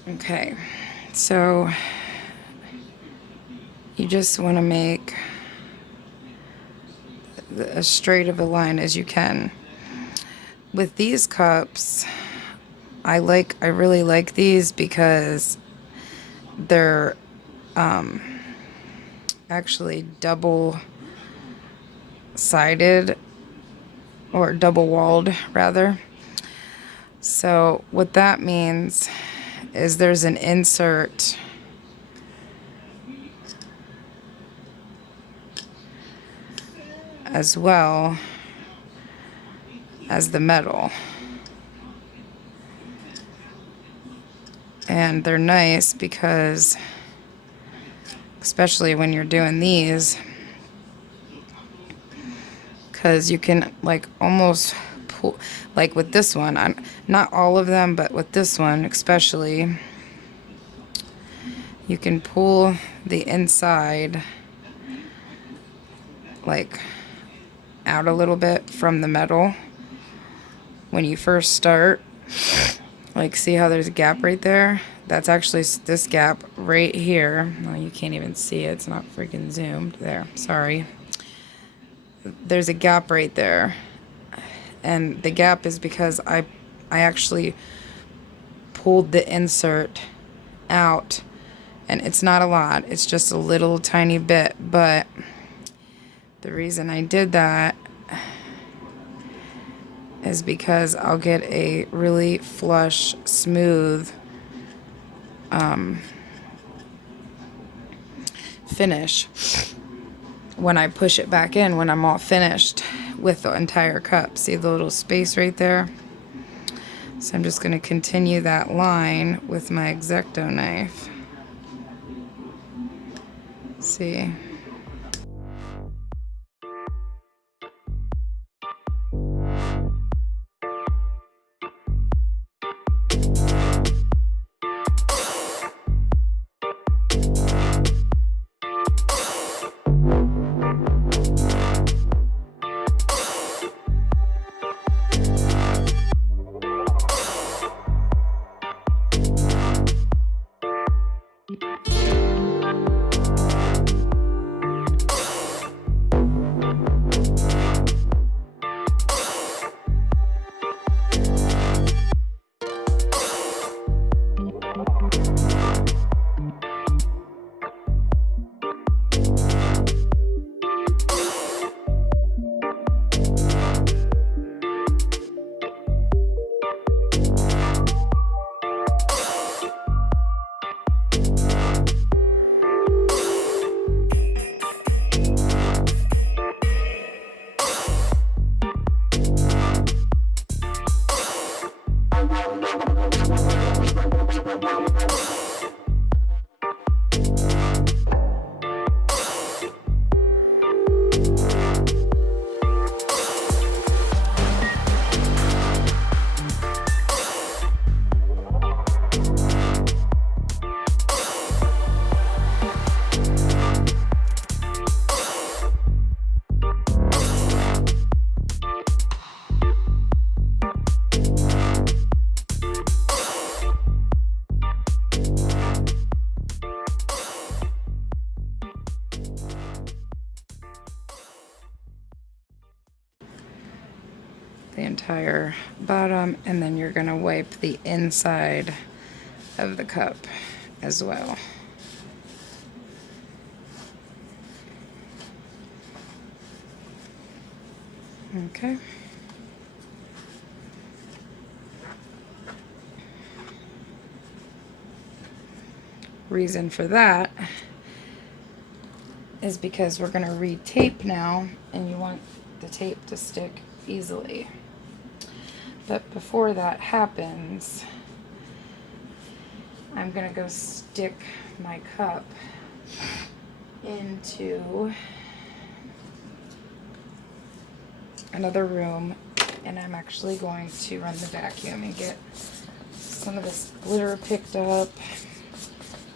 Okay, so you just want to make as straight of a line as you can. With these cups, I really like these because they're actually double-sided, or double-walled rather. So what that means is there's an insert as well as the metal, and they're nice because, especially when you're doing these, because you can like almost pull, like with this one, not all of them, but with this one especially, you can pull the inside like out a little bit from the metal, when you first start. Like, see how there's a gap right there? That's actually this gap right here. Well, you can't even see it. It's not freaking zoomed. There, sorry. There's a gap right there. And the gap is because I actually pulled the insert out. And it's not a lot. It's just a little tiny bit. But the reason I did that is because I'll get a really flush, smooth finish when I push it back in when I'm all finished with the entire cup. See the little space right there? So I'm just going to continue that line with my XoXo knife. See? The entire bottom, and then you're going to wipe the inside of the cup as well. Okay. Reason for that is because we're going to re-tape now, and you want the tape to stick easily. But before that happens, I'm going to go stick my cup into another room, and I'm actually going to run the vacuum and get some of this glitter picked up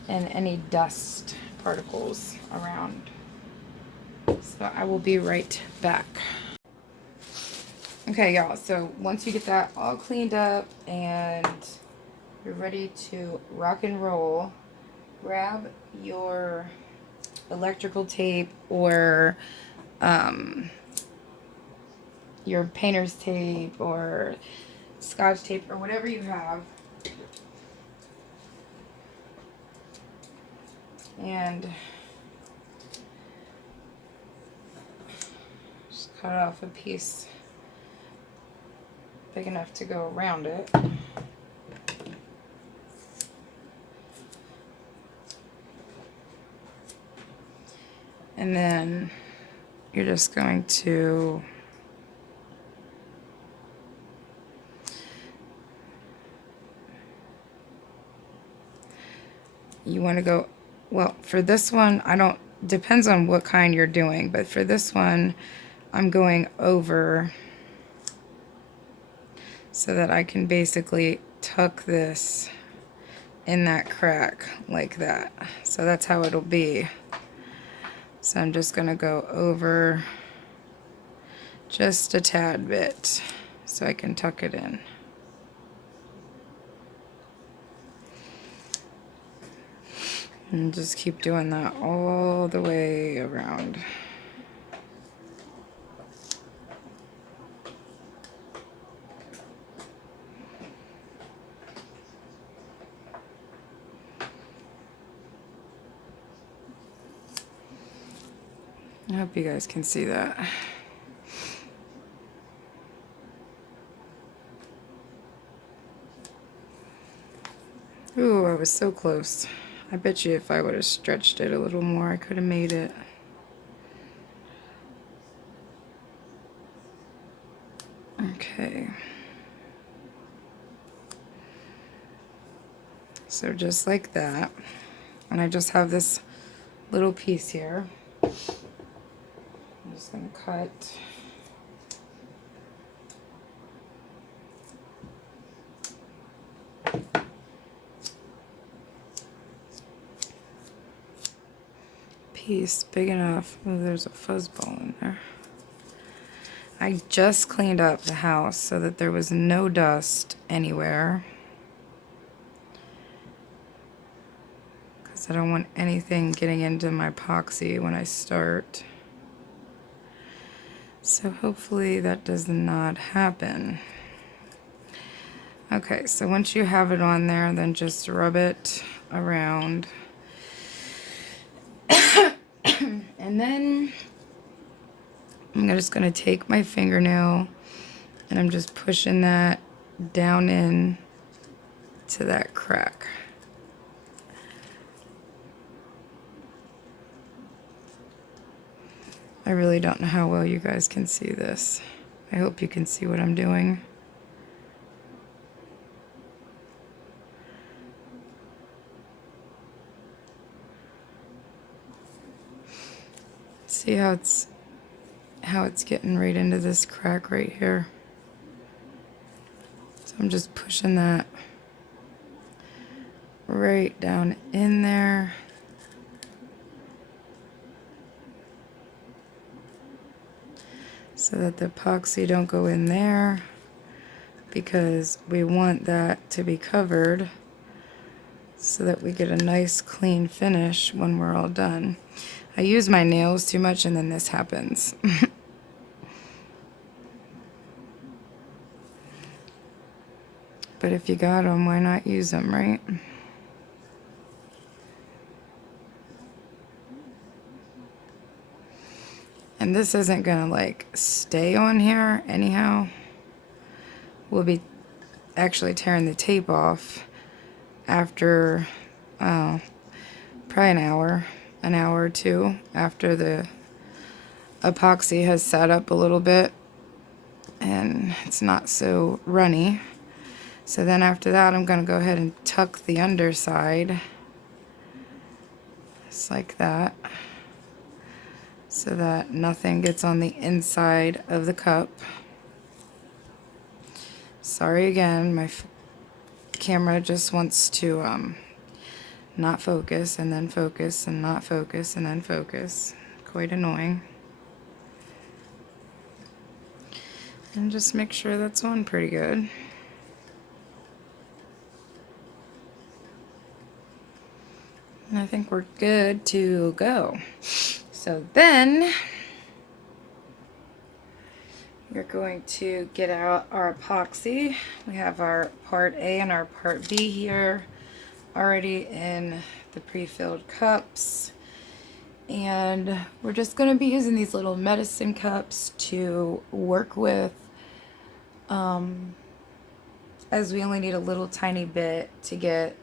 and any dust particles around. So I will be right back. Okay, y'all, so once you get that all cleaned up and you're ready to rock and roll, grab your electrical tape or your painter's tape or Scotch tape or whatever you have, and just cut off a piece big enough to go around it. And then you're just going to go, well, for this one, depends on what kind you're doing, but for this one, I'm going over so that I can basically tuck this in that crack like that. So that's how it'll be. So I'm just going to go over just a tad bit so I can tuck it in. And just keep doing that all the way around. I hope you guys can see that. Ooh, I was so close. I bet you if I would have stretched it a little more, I could have made it. Okay. So just like that. And I just have this little piece here. I'm just going to cut. Piece big enough. Oh, there's a fuzzball in there. I just cleaned up the house so that there was no dust anywhere. Because I don't want anything getting into my epoxy when I start. So hopefully that does not happen. Okay, so once you have it on there, then just rub it around. And then I'm just going to take my fingernail and I'm just pushing that down in to that crack. I really don't know how well you guys can see this. I hope you can see what I'm doing. See how it's getting right into this crack right here. So I'm just pushing that right down in there. So that the epoxy don't go in there, because we want that to be covered so that we get a nice clean finish when we're all done. I use my nails too much and then this happens. But if you got them, why not use them, right? And this isn't gonna like stay on here anyhow. We'll be actually tearing the tape off after probably an hour or two after the epoxy has sat up a little bit and it's not so runny. So then after that, I'm gonna go ahead and tuck the underside just like that, so that nothing gets on the inside of the cup. Sorry again, my camera just wants to not focus and then focus and not focus and then focus. Quite annoying. And just make sure that's on pretty good. And I think we're good to go. So then we're going to get out our epoxy. We have our part A and our part B here already in the pre-filled cups. And we're just going to be using these little medicine cups to work with, as we only need a little tiny bit to get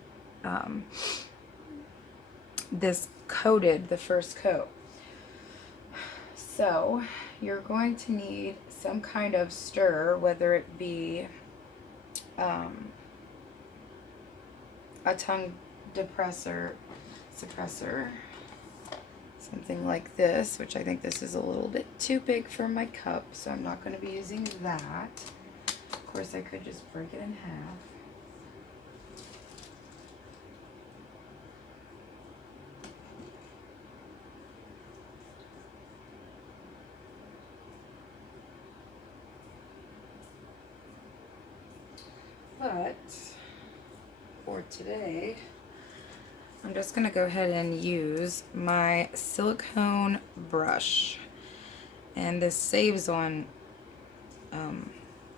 this coated, the first coat. So you're going to need some kind of stir, whether it be a tongue suppressor, something like this, which I think this is a little bit too big for my cup, so I'm not going to be using that. Of course, I could just break it in half. But for today, I'm just going to go ahead and use my silicone brush. And this saves on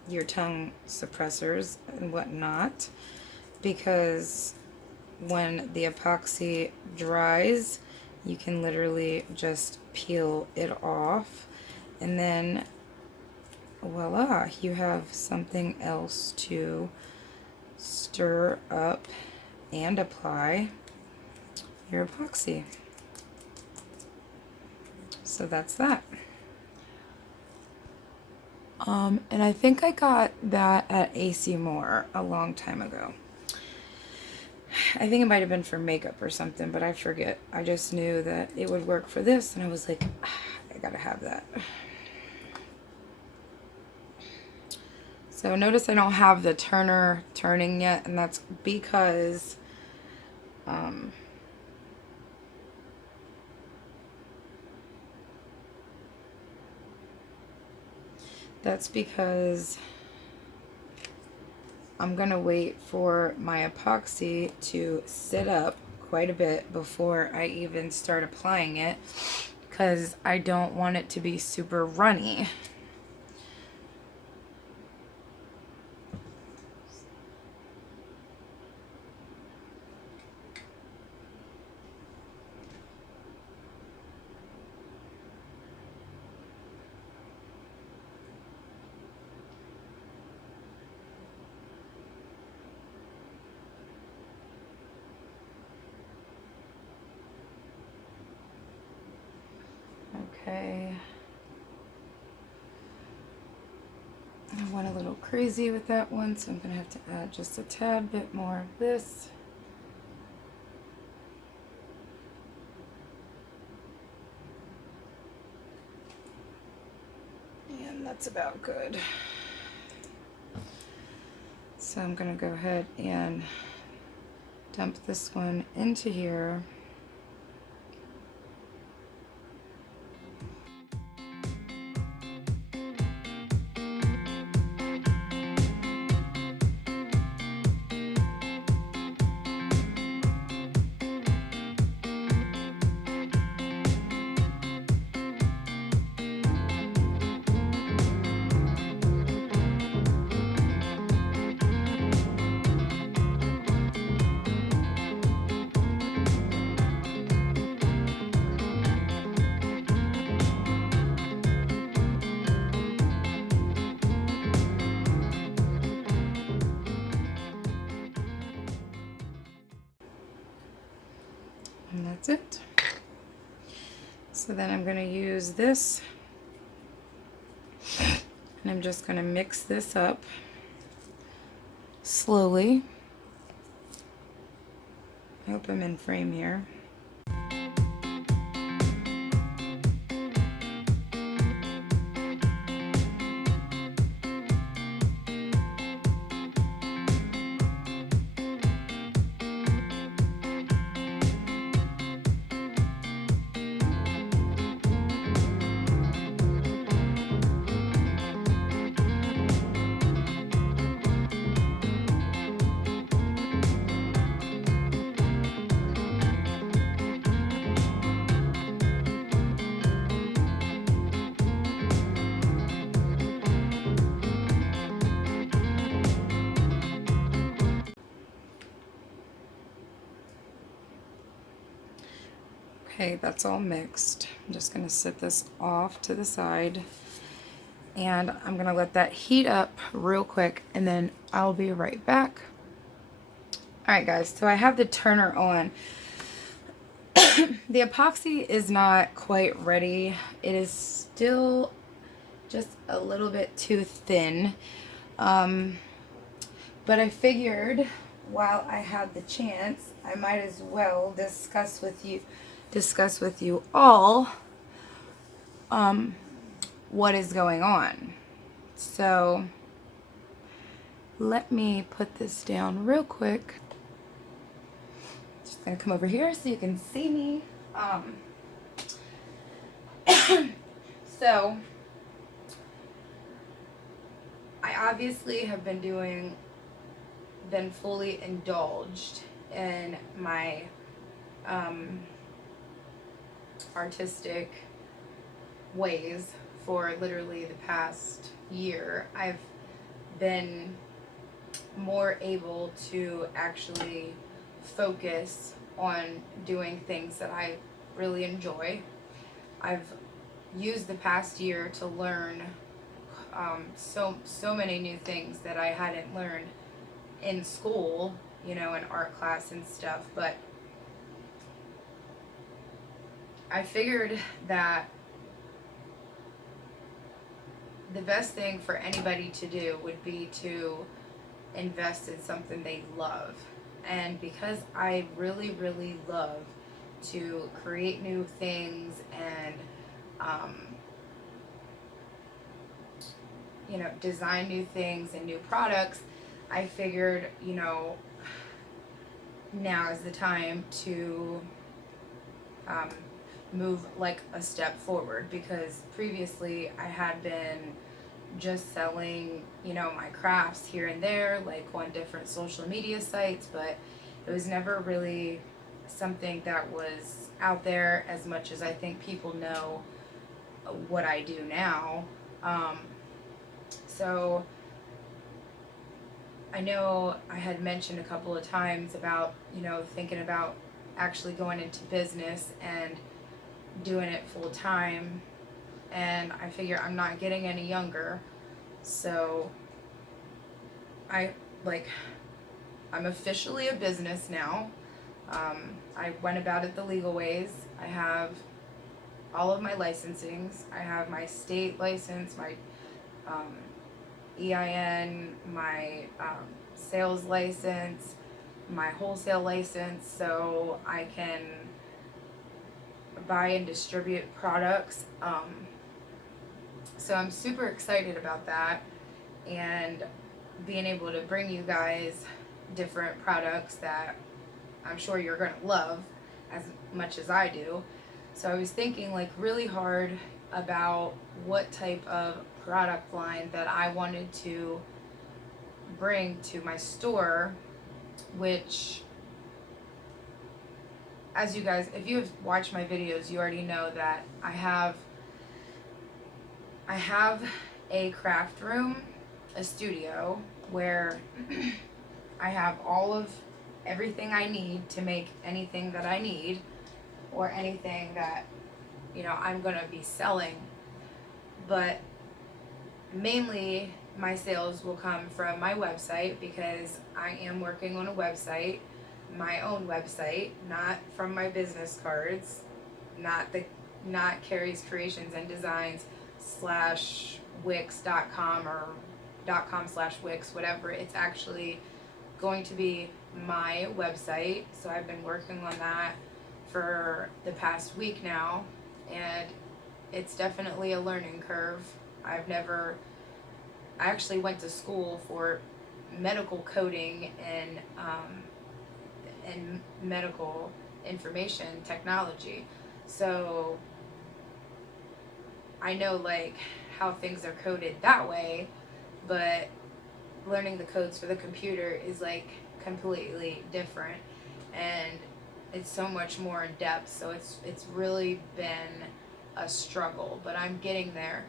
your tongue suppressors and whatnot, because when the epoxy dries, you can literally just peel it off, and then voila, you have something else to stir up and apply your epoxy. So that's that. And I think I got that at AC Moore a long time ago. I think it might have been for makeup or something, but I forget. I just knew that it would work for this, and I was like, I gotta have that. So notice I don't have the turner turning yet, and that's because I'm gonna wait for my epoxy to sit up quite a bit before I even start applying it, because I don't want it to be super runny. Okay. I went a little crazy with that one, so I'm going to have to add just a tad bit more of this. And that's about good. So I'm going to go ahead and dump this one into here. And that's it. So then I'm going to use this, and I'm just going to mix this up slowly. I hope I'm in frame here. Okay, that's all mixed. I'm just going to set this off to the side, and I'm going to let that heat up real quick, and then I'll be right back. Alright guys, so I have the turner on. The epoxy is not quite ready. It is still just a little bit too thin. But I figured while I had the chance, I might as well discuss with you all what is going on. So let me put this down real quick. Just gonna come over here so you can see me. So I obviously have been doing been fully indulged in my artistic ways for literally the past year. I've been more able to actually focus on doing things that I really enjoy. I've used the past year to learn so many new things that I hadn't learned in school, in art class and stuff. But I figured that the best thing for anybody to do would be to invest in something they love. And because I really, really love to create new things and design new things and new products, I figured, now is the time to move like a step forward, because previously I had been just selling, my crafts here and there, like on different social media sites, but it was never really something that was out there as much as I think people know what I do now. So I know I had mentioned a couple of times about, thinking about actually going into business and doing it full time. And I figure I'm not getting any younger. So I'm officially a business now. I went about it the legal ways. I have all of my licensings. I have my state license, my EIN, my sales license, my wholesale license, so I can buy and distribute products. So I'm super excited about that, and being able to bring you guys different products that I'm sure you're going to love as much as I do. So I was thinking like really hard about what type of product line that I wanted to bring to my store, which, as you guys, if you have watched my videos, you already know that I have a craft room, a studio, where I have all of everything I need to make anything that I need, or anything that, I'm going to be selling. But mainly my sales will come from my website, because I am working on a website, my own website, not from my business cards, not Carrie's Creations and Designs /wix.com or .com/wix, whatever. It's actually going to be my website. So I've been working on that for the past week now, and it's definitely a learning curve. I actually went to school for medical coding and medical information technology. So I know like how things are coded that way, but learning the codes for the computer is like completely different, and it's so much more in depth. So it's really been a struggle, but I'm getting there,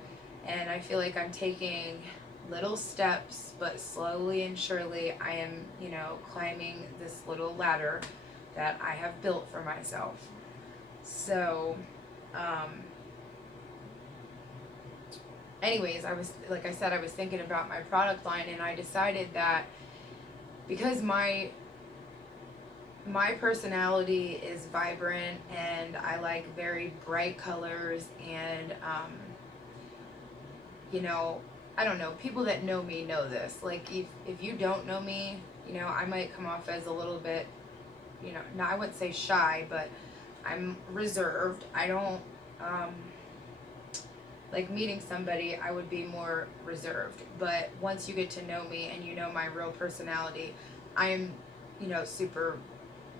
and I feel like I'm taking little steps, but slowly and surely I am, climbing this little ladder that I have built for myself. So, anyways, I was thinking about my product line, and I decided that because my personality is vibrant, and I like very bright colors, and I don't know, people that know me know this. Like if you don't know me, I might come off as a little bit, no, I wouldn't say shy, but I'm reserved. I don't like meeting somebody. I would be more reserved, but once you get to know me and you know my real personality, I'm super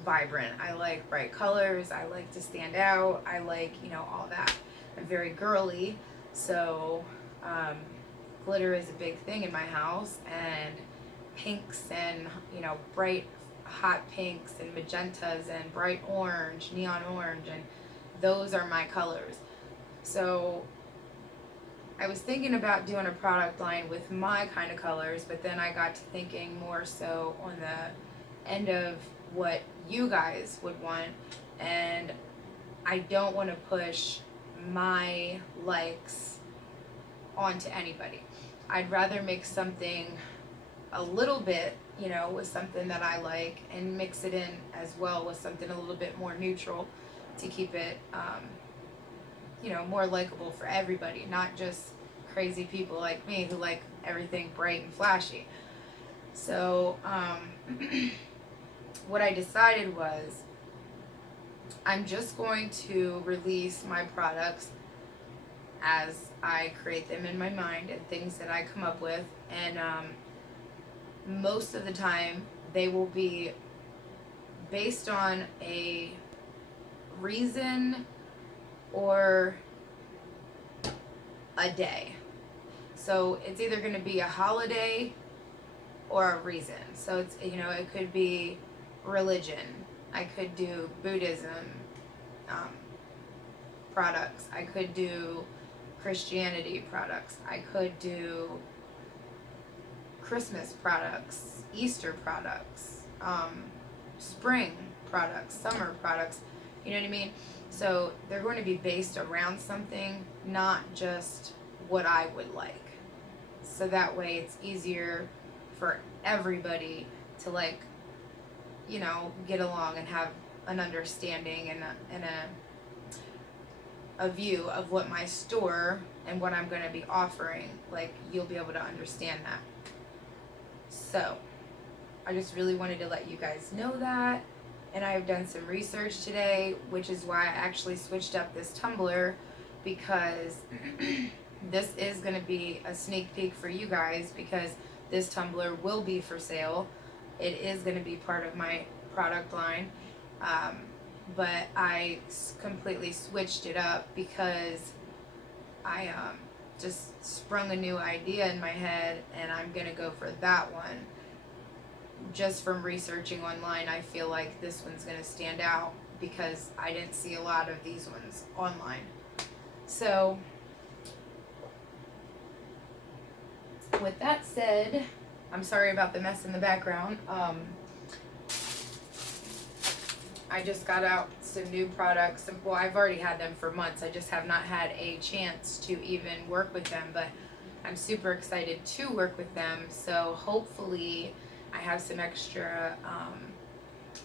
vibrant. I like bright colors. I like to stand out. I like all that. I'm very girly, so glitter is a big thing in my house, and pinks and, you know, bright hot pinks and magentas and bright orange, neon orange, and those are my colors. So I was thinking about doing a product line with my kind of colors, but then I got to thinking more so on the end of what you guys would want, and I don't want to push my likes onto anybody. I'd rather make something a little bit, you know, with something that I like, and mix it in as well with something a little bit more neutral to keep it, you know, more likable for everybody, not just crazy people like me who like everything bright and flashy. So, what I decided was I'm just going to release my products as I create them in my mind and things that I come up with, and most of the time they will be based on a reason or a day. So it's either going to be a holiday or a reason. So it's, you know, it could be religion. I could do Buddhism products. I could do Christianity products. I could do Christmas products, Easter products, spring products, summer products. You know what I mean? So they're going to be based around something, not just what I would like. So that way it's easier for everybody to, like, you know, get along and have an understanding and a view of what my store and what I'm going to be offering. Like, you'll be able to understand that. So I just really wanted to let you guys know that. And I've done some research today, which is why I actually switched up this tumbler, because this is going to be a sneak peek for you guys, because this tumbler will be for sale. It is going to be part of my product line, but I completely switched it up because I just sprung a new idea in my head, and I'm going to go for that one. Just from researching online, I feel like this one's going to stand out because I didn't see a lot of these ones online. So, with that said, I'm sorry about the mess in the background. I just got out some new products. Well, I've already had them for months. I just have not had a chance to even work with them, but I'm super excited to work with them. So hopefully I have some extra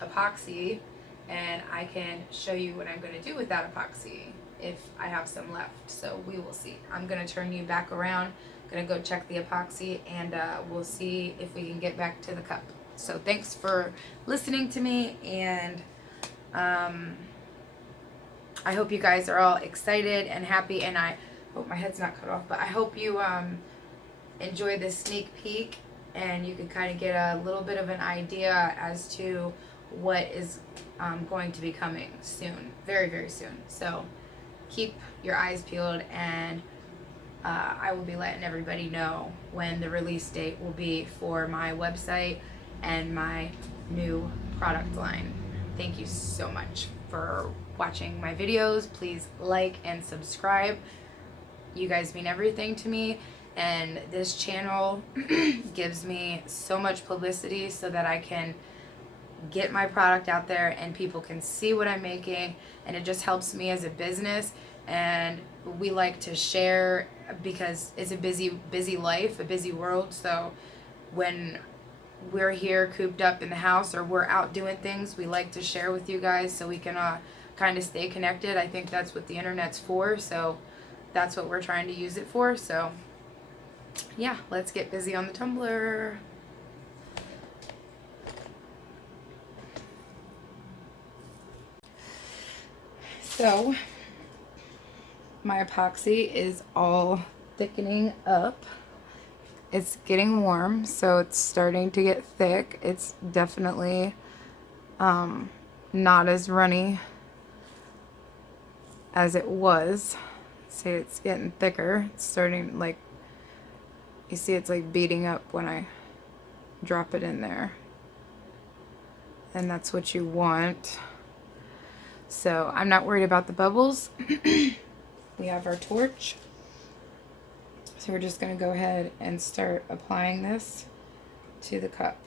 epoxy, and I can show you what I'm going to do with that epoxy if I have some left. So we will see. I'm going to turn you back around. Going to go check the epoxy, and we'll see if we can get back to the cup. So thanks for listening to me, and I hope you guys are all excited and happy, and I hope my head's not cut off, but I hope you enjoy this sneak peek, and you can kind of get a little bit of an idea as to what is going to be coming soon, very, very soon. So keep your eyes peeled, and I will be letting everybody know when the release date will be for my website and my new product line. Thank you so much for watching my videos. Please like and subscribe. You guys mean everything to me, and this channel gives me so much publicity so that I can get my product out there and people can see what I'm making, and it just helps me as a business. And we like to share because it's a busy life, a busy world. So when we're here cooped up in the house or we're out doing things, we like to share with you guys so we can kind of stay connected. I think that's what the internet's for, so that's what we're trying to use it for. So yeah, let's get busy on the Tumbler. So my epoxy is all thickening up. It's getting warm, so it's starting to get thick. It's definitely not as runny as it was. See, it's getting thicker. It's starting, like, you see it's like beating up when I drop it in there. And that's what you want. So I'm not worried about the bubbles. We have our torch. So we're just going to go ahead and start applying this to the cup.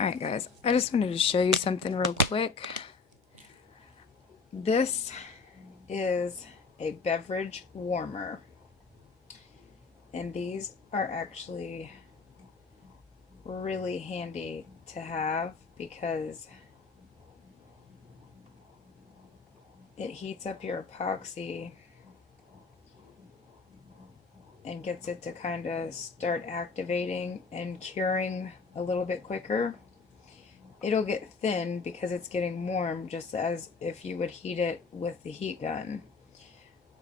Alright guys, I just wanted to show you something real quick. This is a beverage warmer. And these are actually really handy to have because it heats up your epoxy and gets it to kind of start activating and curing a little bit quicker. It'll get thin because it's getting warm, just as if you would heat it with the heat gun.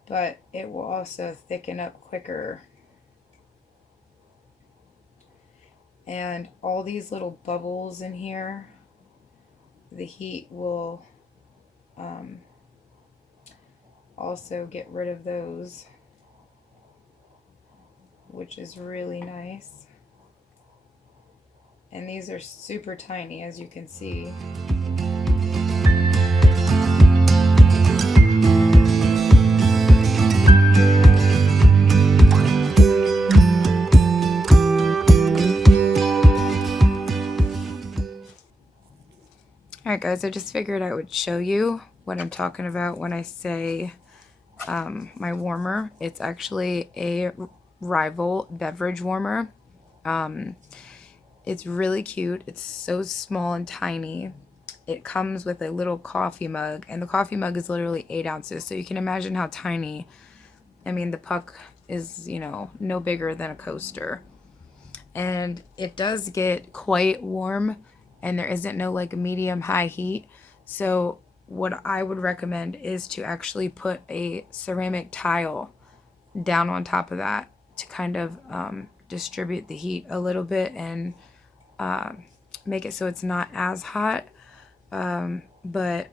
But it will also thicken up quicker. And all these little bubbles in here, the heat will also get rid of those, which is really nice. And these are super tiny, as you can see. Alright guys, I just figured I would show you what I'm talking about when I say my warmer. It's actually a Rival Beverage Warmer. It's really cute. It's so small and tiny. It comes with a little coffee mug, and the coffee mug is literally 8 ounces, so you can imagine how tiny. I mean, the puck is, you know, no bigger than a coaster. And it does get quite warm, and there isn't no like medium high heat. So what I would recommend is to actually put a ceramic tile down on top of that to kind of distribute the heat a little bit and make it so it's not as hot, but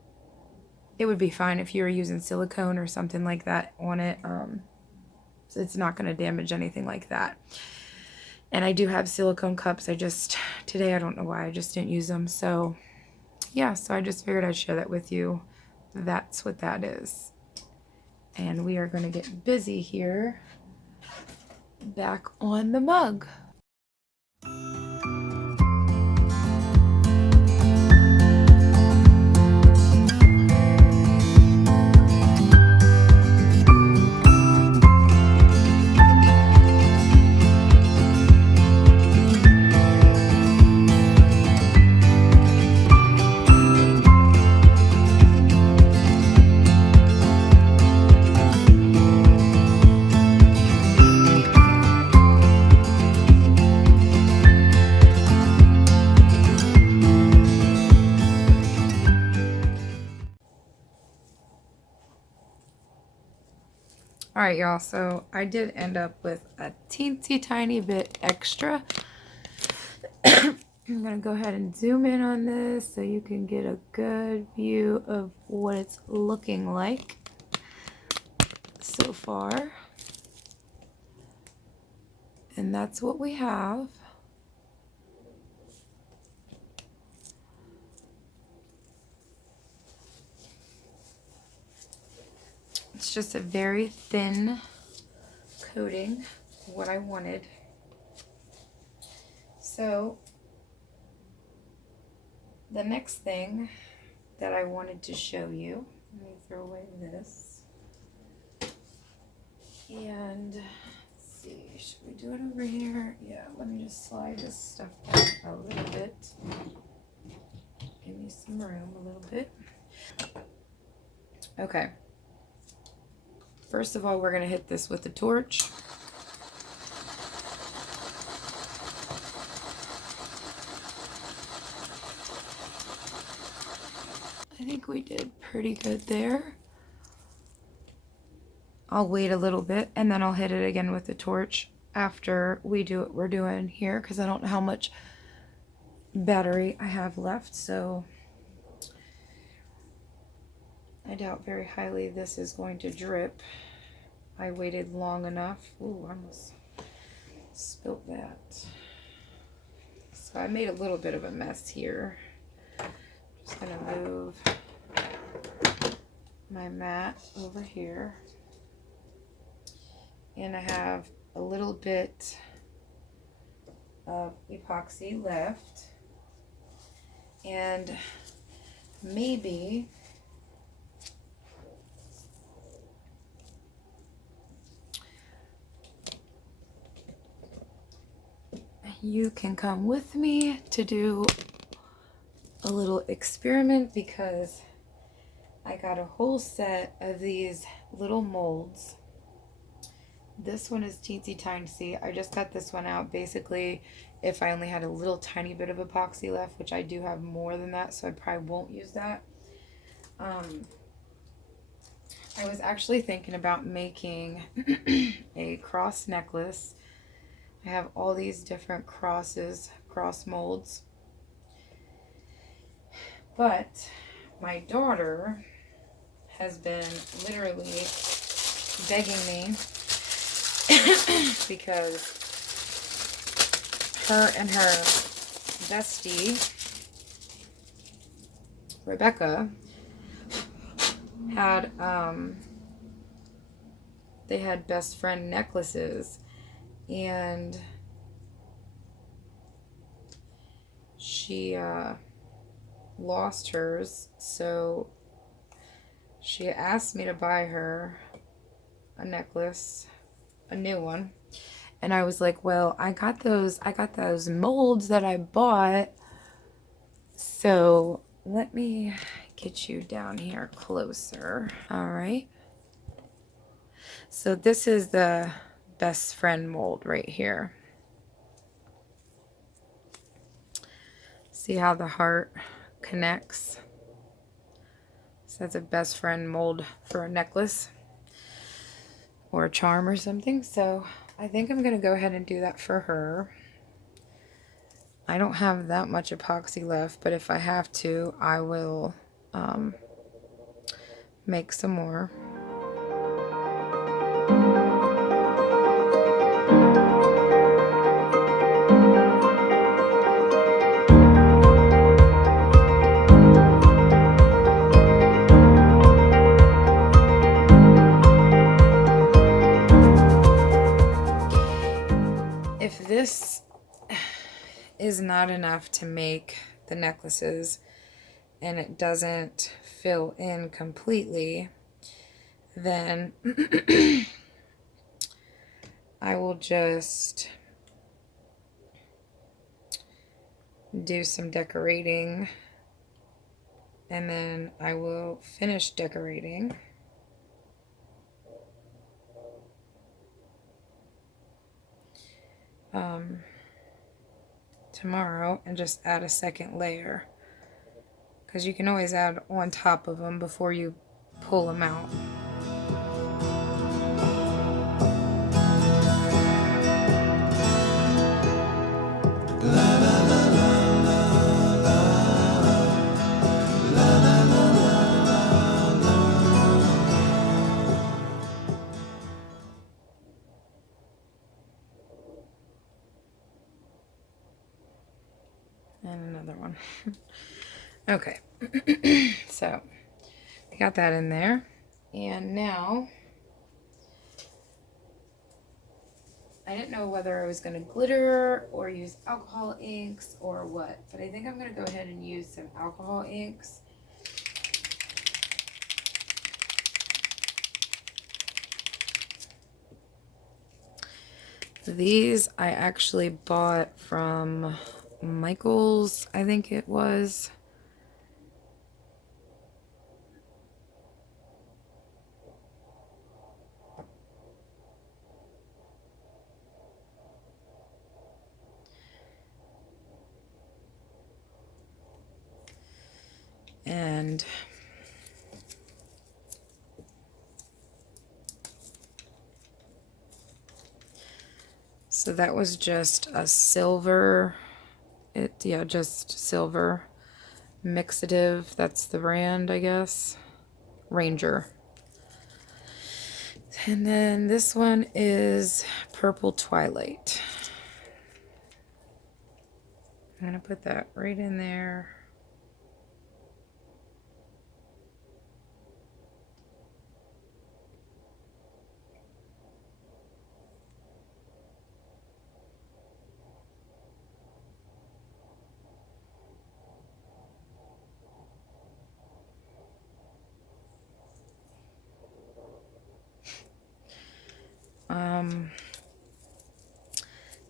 it would be fine if you were using silicone or something like that on it. So it's not going to damage anything like that. And I do have silicone cups. Today I don't know why I just didn't use them. So yeah, so I just figured I'd share that with you. That's what that is. And we are going to get busy here back on the mug. Alright y'all, so I did end up with a teensy tiny bit extra. I'm going to go ahead and zoom in on this so you can get a good view of what it's looking like so far. And that's what we have. It's just a very thin coating, what I wanted. So the next thing that I wanted to show you, let me throw away this. And let's see, should we do it over here? Yeah, let me just slide this stuff back a little bit. Give me some some room a little bit. Okay. First of all, we're going to hit this with a torch. I think we did pretty good there. I'll wait a little bit and then I'll hit it again with the torch after we do what we're doing here, because I don't know how much battery I have left, so I doubt very highly this is going to drip. I waited long enough. Ooh, I almost spilled that. So I made a little bit of a mess here. Just gonna move my mat over here. And I have a little bit of epoxy left. And maybe you can come with me to do a little experiment, because I got a whole set of these little molds. This one is teensy tiny. I just got this one out basically if I only had a little tiny bit of epoxy left, which I do have more than that, so I probably won't use that. I was actually thinking about making a cross necklace. I have all these different crosses, cross molds. But my daughter has been literally begging me because her and her bestie, Rebecca, had, they had best friend necklaces, and she, lost hers, so she asked me to buy her a necklace, a new one, and I was like, well, I got those molds that I bought, so let me get you down here closer. All right, so this is the best friend mold right here. See how the heart connects? So that's a best friend mold for a necklace or a charm or something. So I think I'm going to go ahead and do that for her. I don't have that much epoxy left, but if I have to, I will make some more. If this is not enough to make the necklaces and it doesn't fill in completely, then I will just do some decorating, and then I will finish decorating. Tomorrow, and just add a second layer, because you can always add on top of them before you pull them out. And another one. Okay, so we got that in there, and now I didn't know whether I was going to glitter or use alcohol inks or what, but I think I'm going to go ahead and use some alcohol inks. These I actually bought from Michael's, I think it was. And so that was just a silver, just silver mixative. That's the brand, I guess. Ranger. And then this one is Purple Twilight. I'm gonna put that right in there.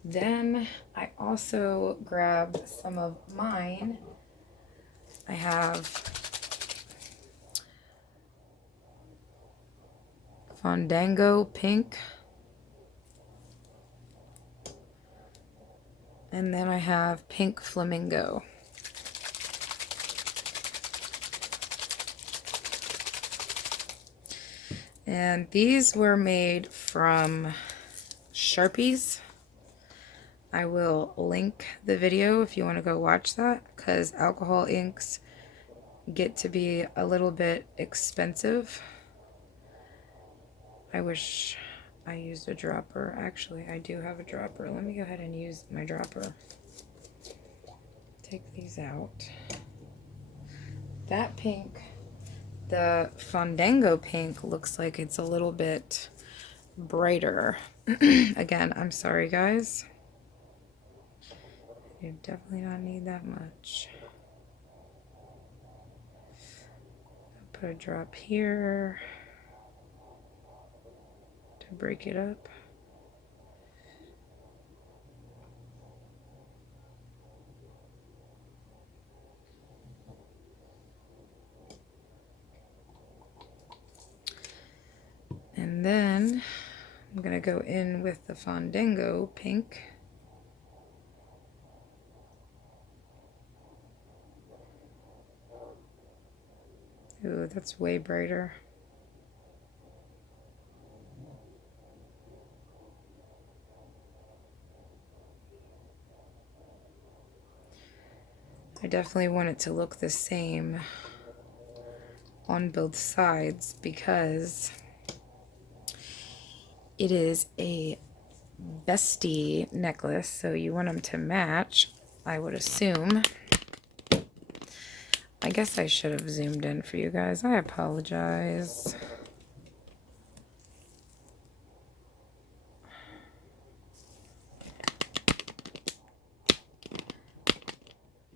Then I also grabbed some of mine. I have Fandango Pink. And then I have Pink Flamingo. And these were made from Sharpies. I will link the video if you want to go watch that, because alcohol inks get to be a little bit expensive. I wish I used a dropper. Actually, I do have a dropper. Let me go ahead and use my dropper. Take these out. That pink, the Fandango pink, looks like it's a little bit brighter. Again, I'm sorry guys. You definitely don't need that much. I'll put a drop here to break it up. And then I'm gonna go in with the Fandango pink. Ooh, that's way brighter. I definitely want it to look the same on both sides because it is a bestie necklace, so you want them to match, I would assume. I guess I should have zoomed in for you guys. I apologize.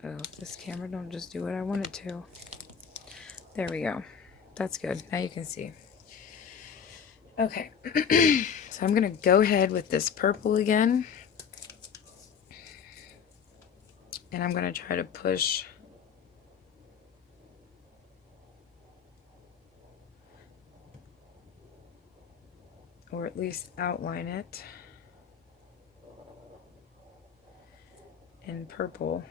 Oh, this camera don't just do what I want it to. There we go. That's good. Now you can see. Okay. So I'm going to go ahead with this purple again. And I'm going to try to push or at least outline it in purple.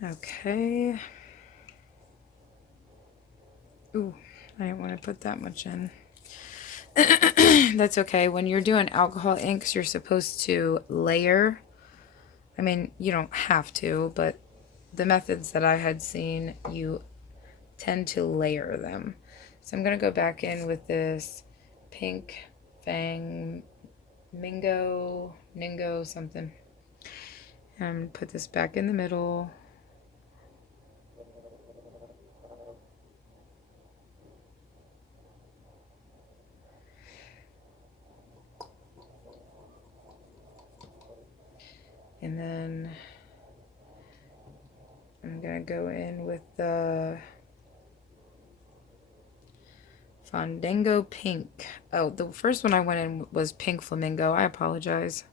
Okay. Ooh, I didn't want to put that much in. That's okay. When you're doing alcohol inks, you're supposed to layer. I mean, you don't have to, but the methods that I had seen, you tend to layer them. So I'm going to go back in with this pink Ningo something. And put this back in the middle. And then I'm going to go in with the Fandango Pink. Oh, the first one I went in was Pink Flamingo. I apologize.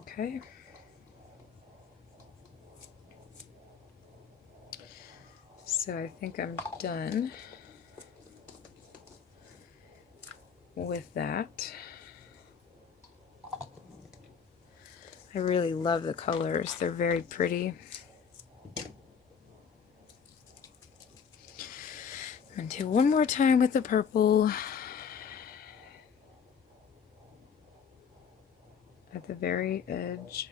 Okay. So I think I'm done with that. I really love the colors. They're very pretty. And do one more time with the purple at the very edge.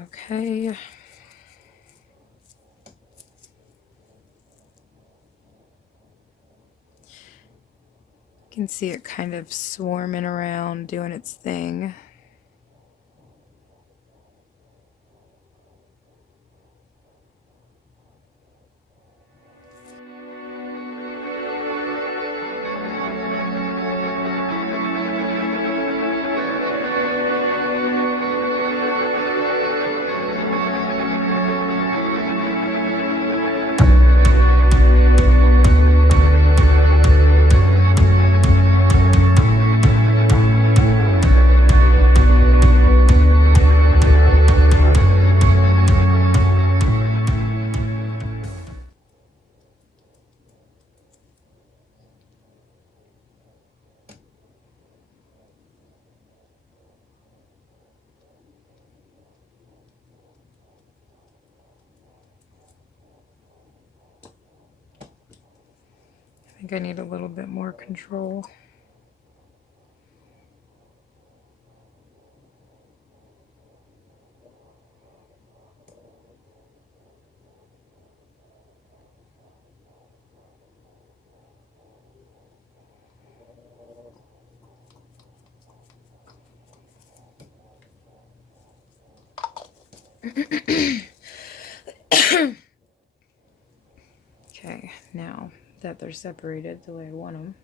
Okay. You can see it kind of swarming around, doing its thing. I think I need a little bit more control. Okay, now that they're separated the way I want them,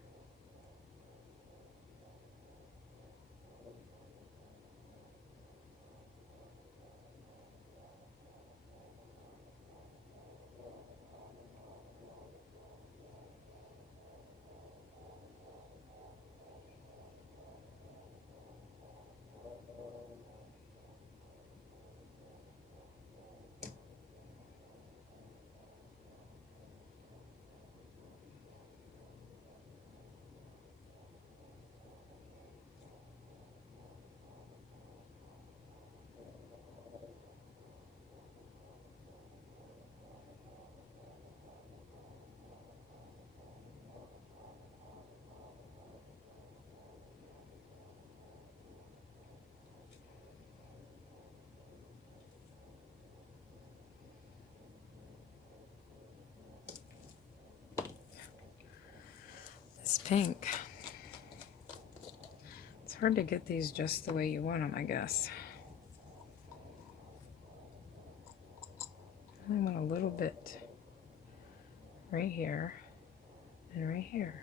this pink. It's hard to get these just the way you want them, I guess. I want a little bit right here and right here.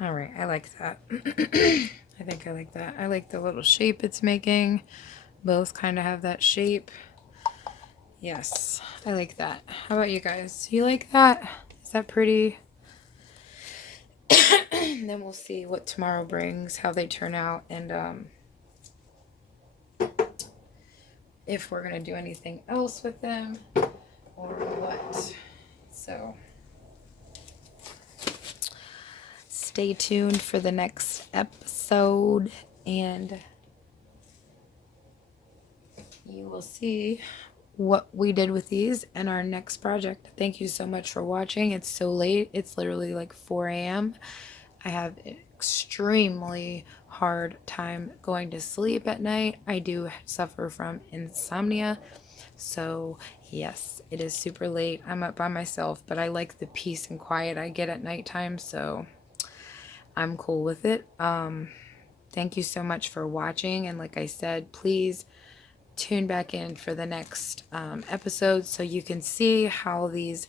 All right, I like that. I think I like that. I like the little shape it's making. Both kind of have that shape. Yes, I like that. How about you guys? You like that? Is that pretty? then we'll see what tomorrow brings, how they turn out, and if we're gonna do anything else with them or what. So stay tuned for the next episode, and you will see what we did with these in our next project. Thank you so much for watching. It's so late. It's literally like 4 a.m. I have an extremely hard time going to sleep at night. I do suffer from insomnia. So yes, it is super late. I'm up by myself, but I like the peace and quiet I get at nighttime, so I'm cool with it. Thank you so much for watching, and like I said, please tune back in for the next episode so you can see how these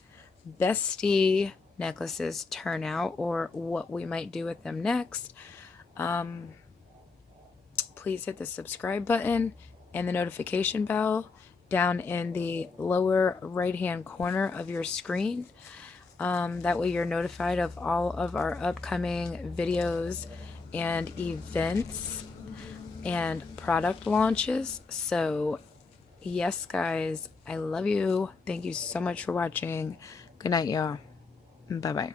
bestie necklaces turn out or what we might do with them next. Please hit the subscribe button and the notification bell down in the lower right hand corner of your screen. That way you're notified of all of our upcoming videos and events and product launches. So yes, guys, I love you. Thank you so much for watching. Good night, y'all. Bye bye.